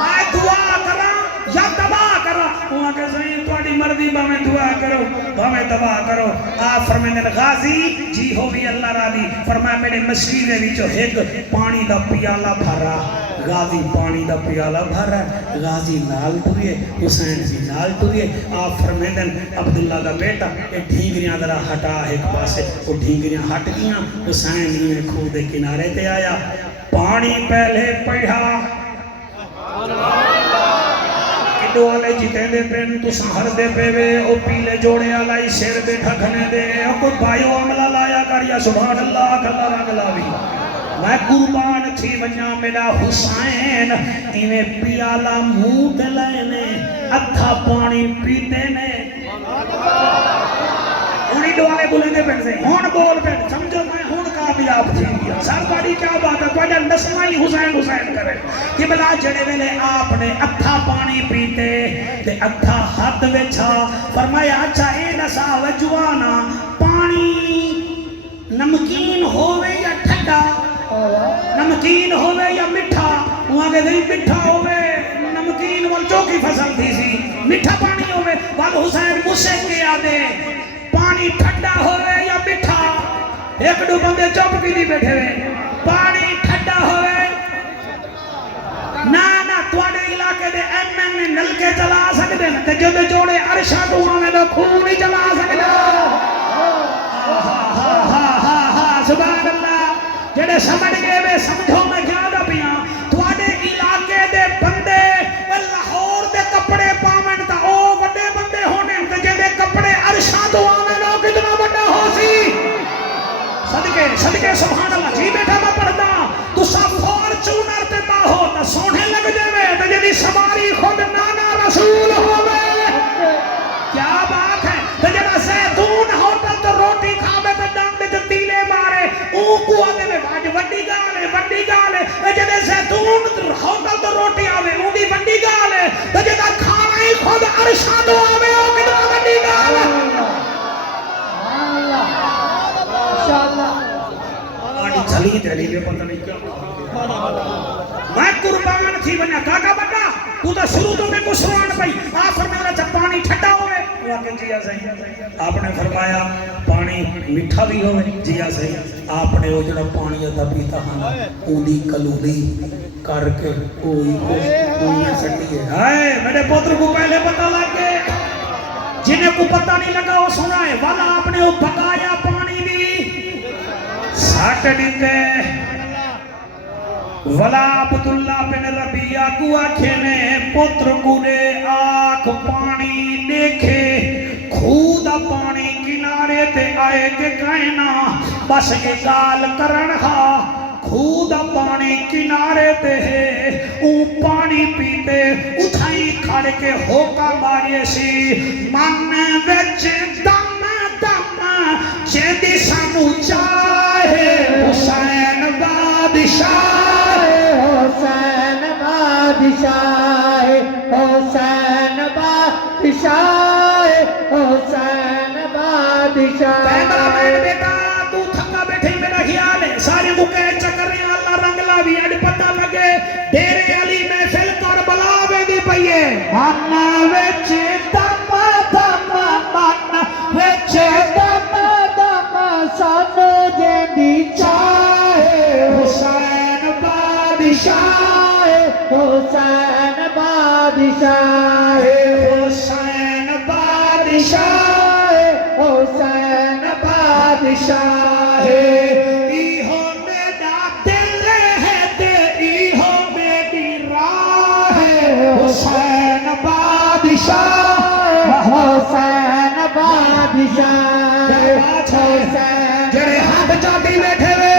میں دعا کراں یا دوا کراں وہاں کہ سہیں توڑی مردی با میں دعا کرو با میں دوا کرو آپ فرمائے غازی جی ہو بھی اللہ راضی فرمائے میرے مسیلے بھی جو ایک پانی دا پیالہ بھرا غازی پانی دا پیالہ بھرا غازی نال ٹوئے حسین جی نال ٹوئے آپ فرمیدن عبداللہ دا بیٹا یہ ڈھینگریاں درہ ہٹا ایک پاسے وہ ڈھینگریاں ہٹ گیاں حسین جی کھو دے کنارے تے آیا پانی پہلے پڑھا کڈو والے جیتے دے پین تو سہر دے پے وے او پیلے جوڑے آلائی سیر دے ٹھکنے دے او کوئی بھائیو عملہ لایا کر یا سبحان اللہ کھلا رنگ لاوی میں قربان تھی ونیا میرا حسین انہیں پیالہ منہ تے لینے اتھا پانی پیتے نے انہیں دوالے بولیں گے پہن سے ہون بول پہن سمجھو میں ہون کامیاب تھی گیا سر بڑی کیا بات ہے کوئی نسمائی حسین کرے کہ بلا جڑے ویلے آپ نے اتھا پانی پیتے تے اتھا ہاتھ وچھا فرمایا اچھا اے نسا وجوانا پانی نمکین ہوئے یا ٹھنڈا نمکین ہوئے یا مٹھا وہاں کے دیں مٹھا ہوئے نمکین والچوں کی فصل تھی سی مٹھا پانی ہوئے بعد حسین مجھے کے آدھے پانی ٹھنڈا ہوئے یا مٹھا ایک دو بندے چوپ کی نہیں بیٹھے ہوئے پانی ٹھنڈا ہوئے نا توڑے علاقے دے ایم این نے نلکے چلا سکتے ہیں جو دے جوڑے عرشہ دعا میں دے خون نہیں چلا سکتے سبحان اللہ جڑے سمجھ گئے میں سمجھو میں کیا دا پیاں توڑے علاقے دے بندے لاہور دے کپڑے پامن تا او بڑے بندے ہونے تے جڑے کپڑے عرشہ دعا میں نو کتنا بڑا ہو سی صدقے سبحان اللہ جی بیٹھا میں پڑھتا تو سب فارچونر تے تا ہو تا سونے لگ جائے تے جدی سواری خود نانا رسول ہوئے کیا بات ہے تے جڑا زیتون ہوٹل تو روٹی کھاوے تے ڈانڈے تے تیلے مارے او کو آدھے میں آج وڈی گال ہے جدے زیتون ہوٹل تو روٹی آوے او دی وڈی گال ہے تے جدا کھانا ہی خود عرشہ دو آوے او کتنا وڈی گال ہے آڑی جھلی دہلی میں پتہ نہیں کیا میں قربان تھی بنیا کاکا بڑا تو تا شروع تو میں کو سوان پئی آخر میں رہا جب پانی ٹھٹا ہوئے وہ کہ جی صحیح آپ نے فرمایا پانی میٹھا بھی ہوئے جی صحیح آپ نے وہ جڑا پانی ادا پیتا ہاں اونی کلولی کر کے کوئی سٹی ہے ہائے میرے پوتر کو پہلے پتہ لگ گئے جنہیں کو پتہ نہیں لگا وہ سنا ہے والا آپ نے وہ پکایا پانی بھی ساٹھ دیتے ولا عبداللہ بن ربیعہ کو آکھنے پتر گرے آنکھ پانی دیکھے کھودا پانی کنارے تے آئے کے کہنا بس یہ گال کرنہا کھودا پانی کنارے تے ہے اون پانی پیتے اٹھائی کھڑ کے ہوکا ماریے سی من وچ دم دم جیدی سانو چاہے حسین بادشاہ حسین بادشاہ حسین بادشاہ حسین بادشاہ پیدا بین بیٹا تو تھکا بیٹھے میرا خیال ہے سارے مکہ چکر رہے ہیں اللہ رنگلا بھی اڈ پتہ لگے ڈیرے علی محفل کربلا میں دی پئیے من وچ دم دم من وچ دم دم سانو جیندی چاہے حسین بادشاہ حسین بادشاہ حسین بادشاہ حسین بادشاہ ایہو میرا دل ہے تے ایہو میری راہ ہے حسین بادشاہ حسین بادشاہ حسین جڑے ہاتھ چاٹی بیٹھے وے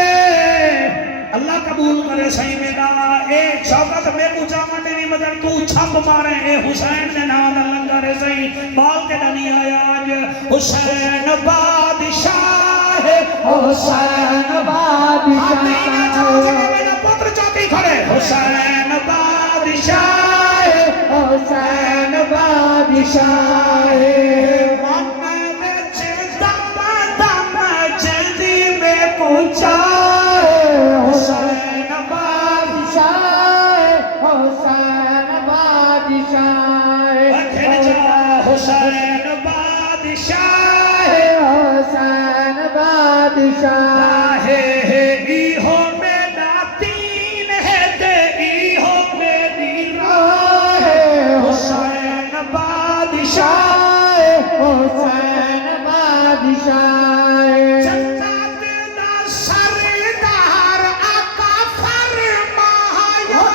اللہ قبول کرے صحیح میرا اے شوقت میں کو چاہتے نہیں مدن تو چھپ مارے اے حسین نے نام لنگر ہے صحیح بال کے دنی آیا آج حسین بادشاہ حسین بادشاہ میرا پتر چاہتی کھڑے حسین بادشاہ حسین بادشاہ من وچ دم دم جلدی میں کو چاہے حسین بادشاہ حسین بادشاہ اکھن جا حسین بادشاہ حسین بادشاہ ایہو میرا دین ہے تے ایہو میری راہ ہے حسین بادشاہ حسین بادشاہ جنت دا سردار آقا فرمایا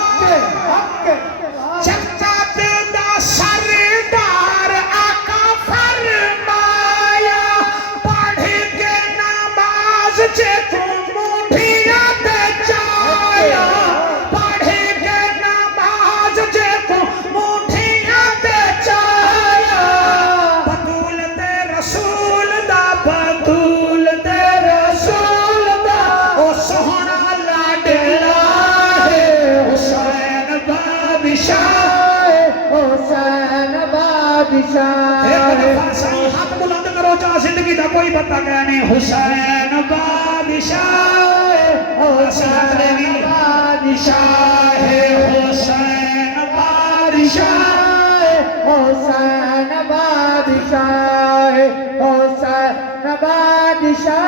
جنت دا سردار آقا فرمایا پڑھ کے نماز جے تو مٹھیا تے چایا پڑھ کے نماز جے تو مٹھیا تے چایا بطول تے رسول دا بطول تے رسول دا او سوہنا لاڈلا ہے حسین بادشاہ حسین بادشاہ ایک دفعہ صحیح ہاتھ بلند کرو چاہ زندگی دا کوئی بتا کہنے حسین بادشاہ حسین بادشاہ حسین بادشاہ حسین بادشاہ حسین بادشاہ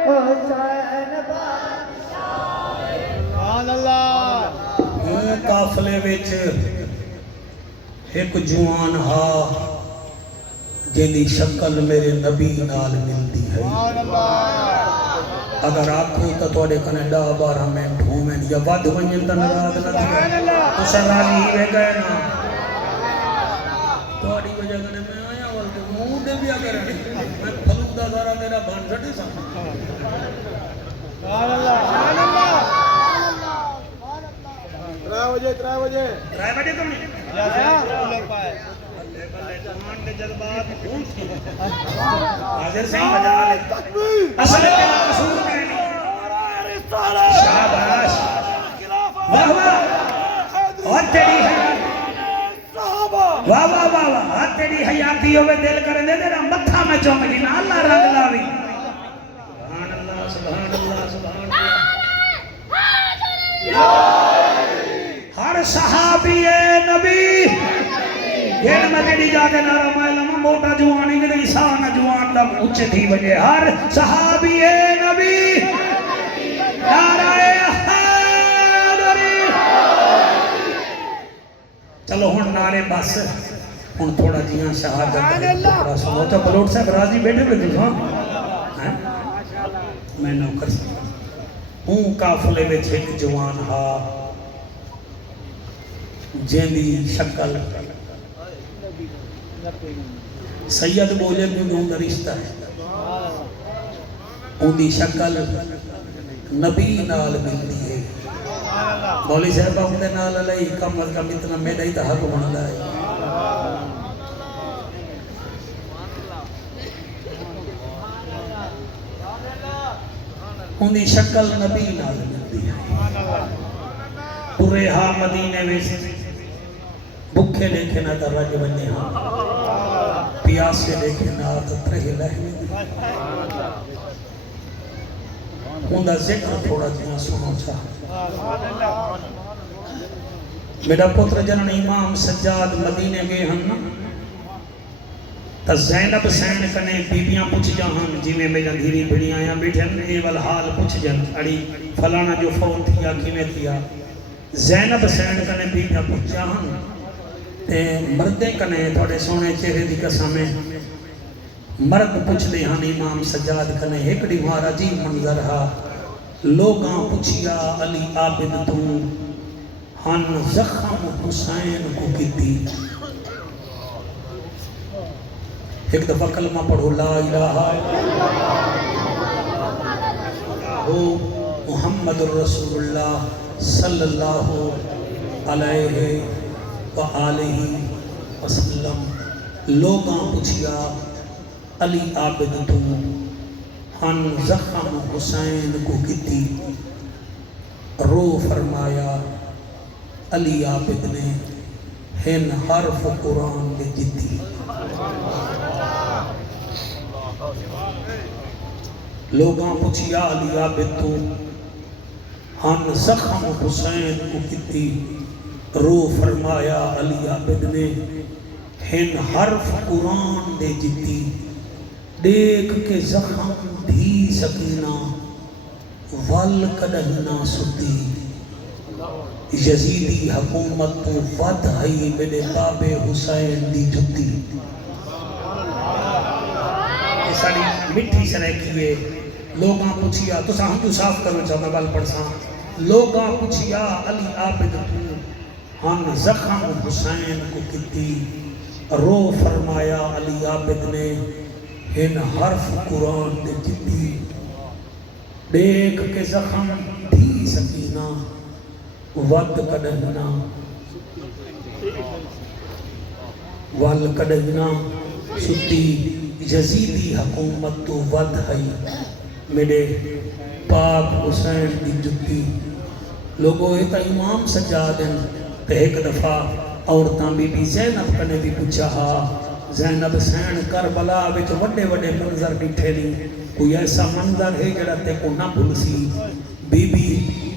حسین بادشاہ سبحان اللہ قافلے وچ ایک جوان ہا جیدی شکل میرے نبی نال ملدی ہے اگر آکھو تو توڑے کنے 10-12 منٹ ہومن یا ود ونجن تا نراد نہ تھی تو سرالی ہی رہ گئے نا توڑی وجہ کنے میں آیا والتے موں دے بھی اگر میں پھلوک دا دارا میرا بان سٹی سا سبحان اللہ 3 بجے رائے بجے تو نہیں جوان کے جذبات خون تھی حاضر صحیح بجا لے اصل پہلا قصور کرنی شاباش واہ واہ اور تیری واہ واہ واہ واہ اور تیری حیاتی ہوئے دل کریں دے تیرا متھا میں چونگی نا اللہ رنگ لاوی سبحان اللہ سبحان اللہ سبحان اللہ ہر صحابی نبی یہ میں تیری جا کے نارا مائلہ موٹا جوانی کے انسان جوان دا اونچے تھی وجہ ہر صحابی نبی نعرہ حیدری چلو ہن نعرے بس ہن تھوڑا جیاں شہادت ٹکڑا سنو تو بلوٹ صاحب راضی بیٹھے ہوئے تھے ہاں میں نوکر ہوں قافلے وچ ایک جوان ہا جیندی شکل سید بولے کیونکہ ان کا رشتہ ہے ان کی شکل نبی نال ملتی ہے مولوی صاحب اپنے نال علیہ کم از کم اتنا میرا ہی تو حق بنتا ہے ان کی شکل نبی نال ملتی ہے پورے ہاں مدینے میں بکھے دیکھے نہ تو رج بنے ہاں پیاسے دیکھے نہ تو ترہی لہنے ان کا ذکر تھوڑا جہاں سنو چاہ میرا پتر جنن امام سجاد مدینے گئے ہن تا زینب سین کنے بیبیاں پوچھ جہاں جی میں میرا دھیری بڑی آیا بیٹھن اے والحال پوچھ جن اڑی فلانا جو فوت تھیا کیویں تھیا زینب سین کنے بیبیاں پوچھ جہاں تے مردے کنے تھوڑے سونے چہرے دی قسم ہے مرد پوچھ دے ہاں امام سجاد کنے ایک ڈی مہارا جی منظر ہا لوگاں پوچھیا علی عابد تو ہن زخم حسین کو کیتی ایک دفعہ کلمہ پڑھو لا الہ ہو محمد رسول اللہ صلی اللہ علیہ وآلہ وسلم لوگاں پوچھیا علی عابد تو ہن زخم حسین کو کیتی رو فرمایا علی عابد نے ہن حرف قرآن میں جتی لوگاں پوچھیا علی عابد تو ہن زخم حسین کو کیتی رو فرمایا علی عابد نے ہن حرف قرآن دے جتی دیکھ کے زخم بھی سکینہ ول کدہنا ستی یزیدی حکومت تو ود ہئی میرے باب حسین دی جتی یہ ساری مٹھی سرائکیے لوگاں پوچھیا تو ہم تو صاف کرو چاہتا گل پڑھساں لوگاں پوچھیا علی عابد تو ہم زخم حسین کو کتی رو فرمایا علی عابد نے ہن حرف قرآن دے جتی دیکھ کے زخم بھی سکینہ ود کڈہنا ول کڈہنا ستی یزیدی حکومت تو ود ہئی میرے پاک حسین دی جتی لوگوں ایتا امام سجادن تے ایک دفعہ عورتاں بی بی زینب کنے بھی پوچھا زینب سین کربلا وچ وڈے وڈے منظر ڈٹھے نہیں کوئی ایسا منظر ہے جڑا تے کو نہ بھول سی بی بی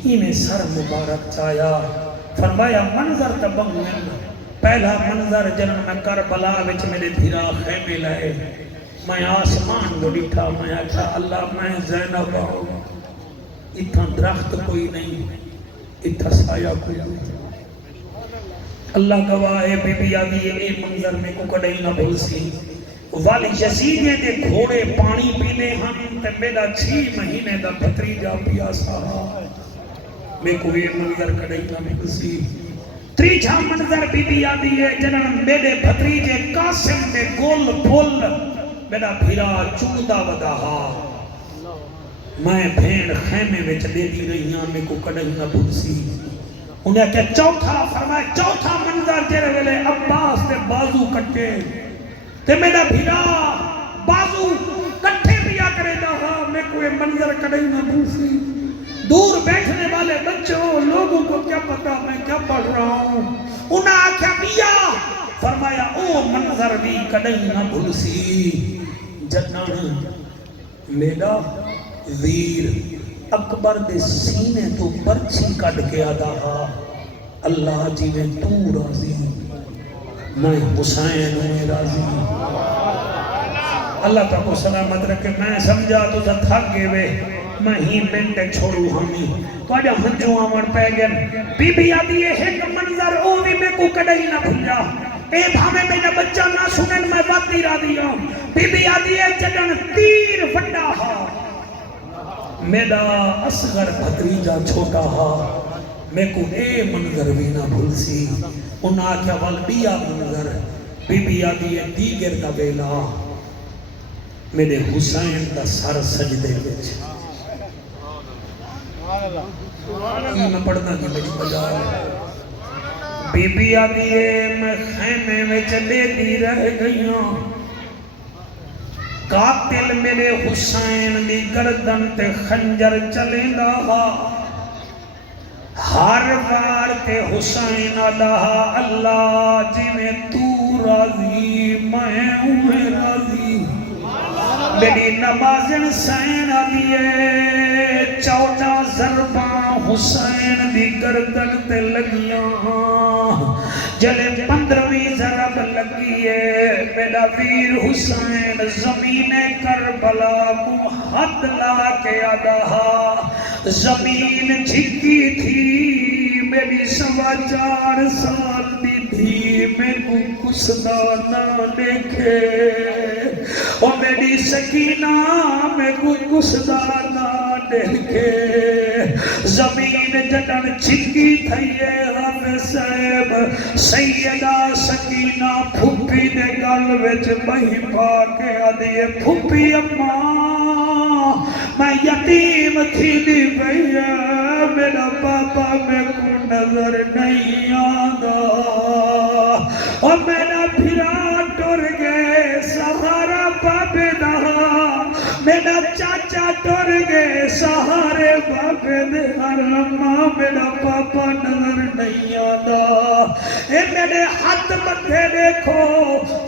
انہیں سر مبارک چایا فرمایا منظر تبنگن پہلا منظر جنن میں کربلا وچ میرے دھیرا خیمے لائے میں آسمان کو ڈٹھا میں آکھا اللہ میں زینب آؤں اتھا درخت کوئی نہیں اتھا سایہ کوئی نہیں اللہ گواہ ہے بی بی آگی اے منظر میں کو کڑے نہ بھول سی والی یزیدے دے گھوڑے پانی پینے ہم تے میرا 6 مہینے دا بھتریجا پیاسا میں کو یہ منظر کڑے نہ بھول سی تریجا منظر بی بی آگی ہے جنہاں میرے بھتریجے قاسم دے گول پھول میرا بھیرا چودہ وداہا میں بھین خیمے میں چلے دی رہی ہاں میں کو کڑے نہ بھول سی انہیں کہ چوتھا فرمائے چوتھا منظر جیرے ویلے عباس تے بازو کٹے تے میرا بھیرا بازو کٹھے پیا کرے دا میں کوئی منظر کڑے نہ بھوسی دور بیٹھنے والے بچوں لوگوں کو کیا پتا میں کیا پڑھ رہا ہوں انہاں آکھیا بیا فرمایا او منظر بھی کڑے نہ بھوسی جنان میرا ویر اکبر دے سینے تو برچھی کٹ کے آدھا اللہ جی میں تو راضی میں حسین میں راضی اللہ تعالیٰ کو سلامت رکھے میں سمجھا تو تھک گئے وے میں ہی منٹ چھوڑوں ہمی تو آجا ہنجو آمن پہ گئے بی بی آدھی ایک منظر او بھی میں کو کڑائی نہ بھنجا اے بھامے میرا بچہ نہ سنن میں بات نہیں رہا دیا بی بی آدھی ہے جدن تیر فٹا ہا میرا اصغر بھتریجا چھوٹا ہا میں کو اے منظر بھی نہ بھول سی انہا کیا والبیا منظر بی بی آدھی ہے دیگر دا بیلا میرے حسین دا سر سجدے وچ یہ میں پڑھنا کی میری مجال بی بی آدھی ہے میں خیمے میں چلے دی رہ گئیاں قاتل میرے حسین دی گردن تے خنجر چلے گا ہر بار تے حسین اللہ اللہ جی میں تو راضی میں ہوں راضی میری نمازن سین آدھیے 14 ضرباں حسین دی گردن تے لگیاں جلے 15ویں ضرب لگیے میرا ویر حسین زمین کربلا کو حد لا کے آدھا زمین جھکی تھی میری 4.25 سال دی تھی میں کو کسدا نہ دیکھے اور میری سکینہ میں کو کسدا نہ دیکھے زمین جدن جھکی تھئیے حافظ صاحب سیدہ سکینہ پھوپی دے گل وچ بہی پا کے آدھیے پھوپی اماں میں یتیم تھی دی بھئیا میرا پاپا میں کو نظر نہیں آگا اور میرا پھرا ٹر گئے سہارا پاپے دا میرا چاچا ٹر گئے سہارے پاپے دے اماں میرا پاپا نظر نہیں آگا اے میرے ہاتھ متھے دیکھو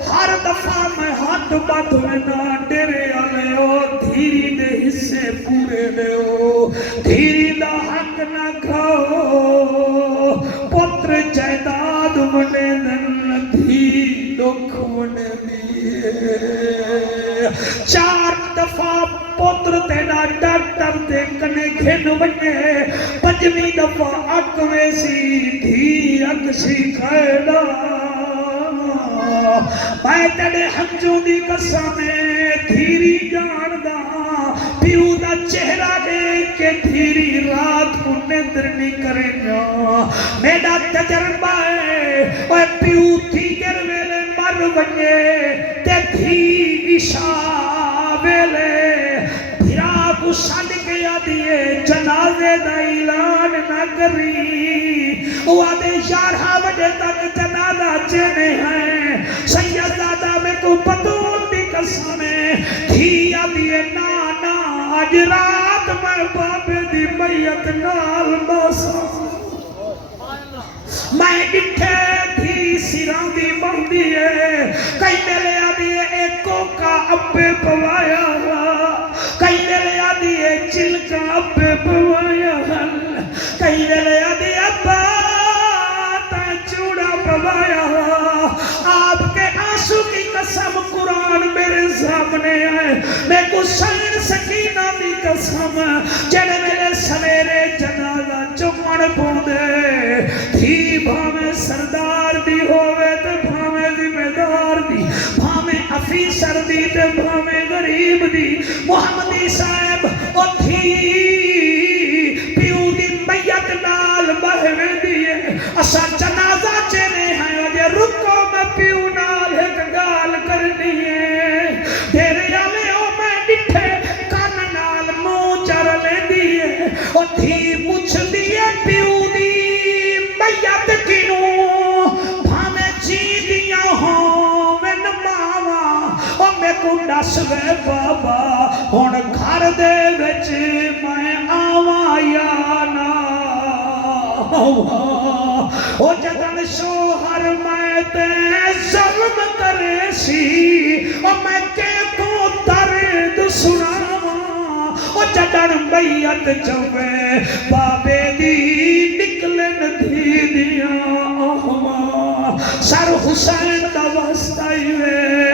ہر دفعہ میں ہاتھ بات میں نہ ڈرے آلے ہو دھیری دے حصے پورے دے ہو دھیری دا حق نہ کھاؤ پتر جائداد منے دن دھی دکھ منے دیئے 4 دفعہ پتر تینا ڈاکٹر تے کنے گھن ونے 5ویں دفعہ اکوے سی دھی اکسی کھائڑا میں تیرے ہنجوں دی قسمیں دھیری جان دا پیو دا چہرہ دیکھ کے دھیری رات کو نیندر نہیں کرنا میرا تجربہ ہے اوہ پیو تیگر ویلے مر بنیے تے دھی عشاء ویلے بھرا کو سڑ کے آدھیے جنازے دا اعلان نہ کری وہ آدھے 11 بجے تک جنازہ چنے ہیں سیدزادہ میں کو بطول دی قسمیں تھی آدھیے نانا آج رات میں بابے دی میت نال باسا میں ڈٹھے تھی سیران دی بندیے کئی میرے آدھیے ایکوں کا ابے پوایا کئی میرے آدھیے چل کا ابے پوایا کئی میرے آدھیے ابا چوڑا پوایا آپ کے آنسو کی قسم قرآن میرے سامنے آئے میں کو سین سکینہ دی قسم جن میرے سویرے جنازہ چمڑ پوندے تھی بھامے سردار دی ہوئے تے بھامے ذمہ دار دی بھامے افیسر دی تے بھامے غریب دی محمدی صاحب او تھی پیو دی میت نال بہوے دیئے اسا جنازہ چنے ہیں اور یہ رکو میں پیو نال ایک گال کرنی ہے تیرے آلے او میں ڈٹھے کان نال مو چر لے دیئے اور تھی پوچھ دیئے پیو دی میت کنوں بھامے چی دیا ہوں میں نماوا اور میں کو ڈس وے بابا ہون گھر دے وچ میں آواں یا نا او جدن شوہر میں تے ظلم کرے سی او میں کے کو درد سناواں او جدن میت جوے بابے دی نکلن دھی دیا سر حسین دا واسطہ وے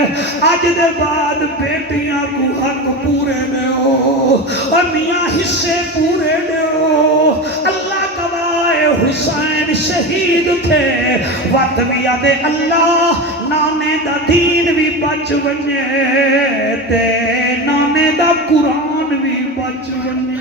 اج دے بعد بیٹیاں کو حق پورے دیو اور میاں حصے پورے دیو اللہ گواہ حسین شہید تھے وقت بھی آدھے اللہ نانے دا دین بھی بچ ونجے تے نانے دا قرآن بھی بچ ونجے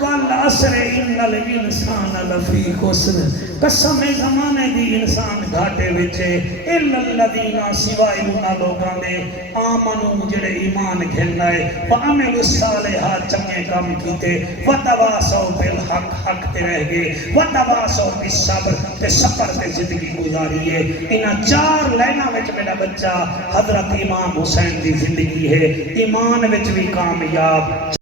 والعصر ان الانسان لفی خسر قسم زمانے دی انسان گھاٹے وچے الا الذین سوائے انہاں لوگاں دے آمنو جڑے ایمان گھنائے وعملوا الصالحات چنگے کام کیتے وتواصوا بالحق حق تے رہ گئے وتواصوا بالصبر تے صبر تے زندگی گزاری ہے انہاں چار لائناں وچ میرا بچہ حضرت امام حسین دی زندگی ہے ایمان وچ بھی کامیاب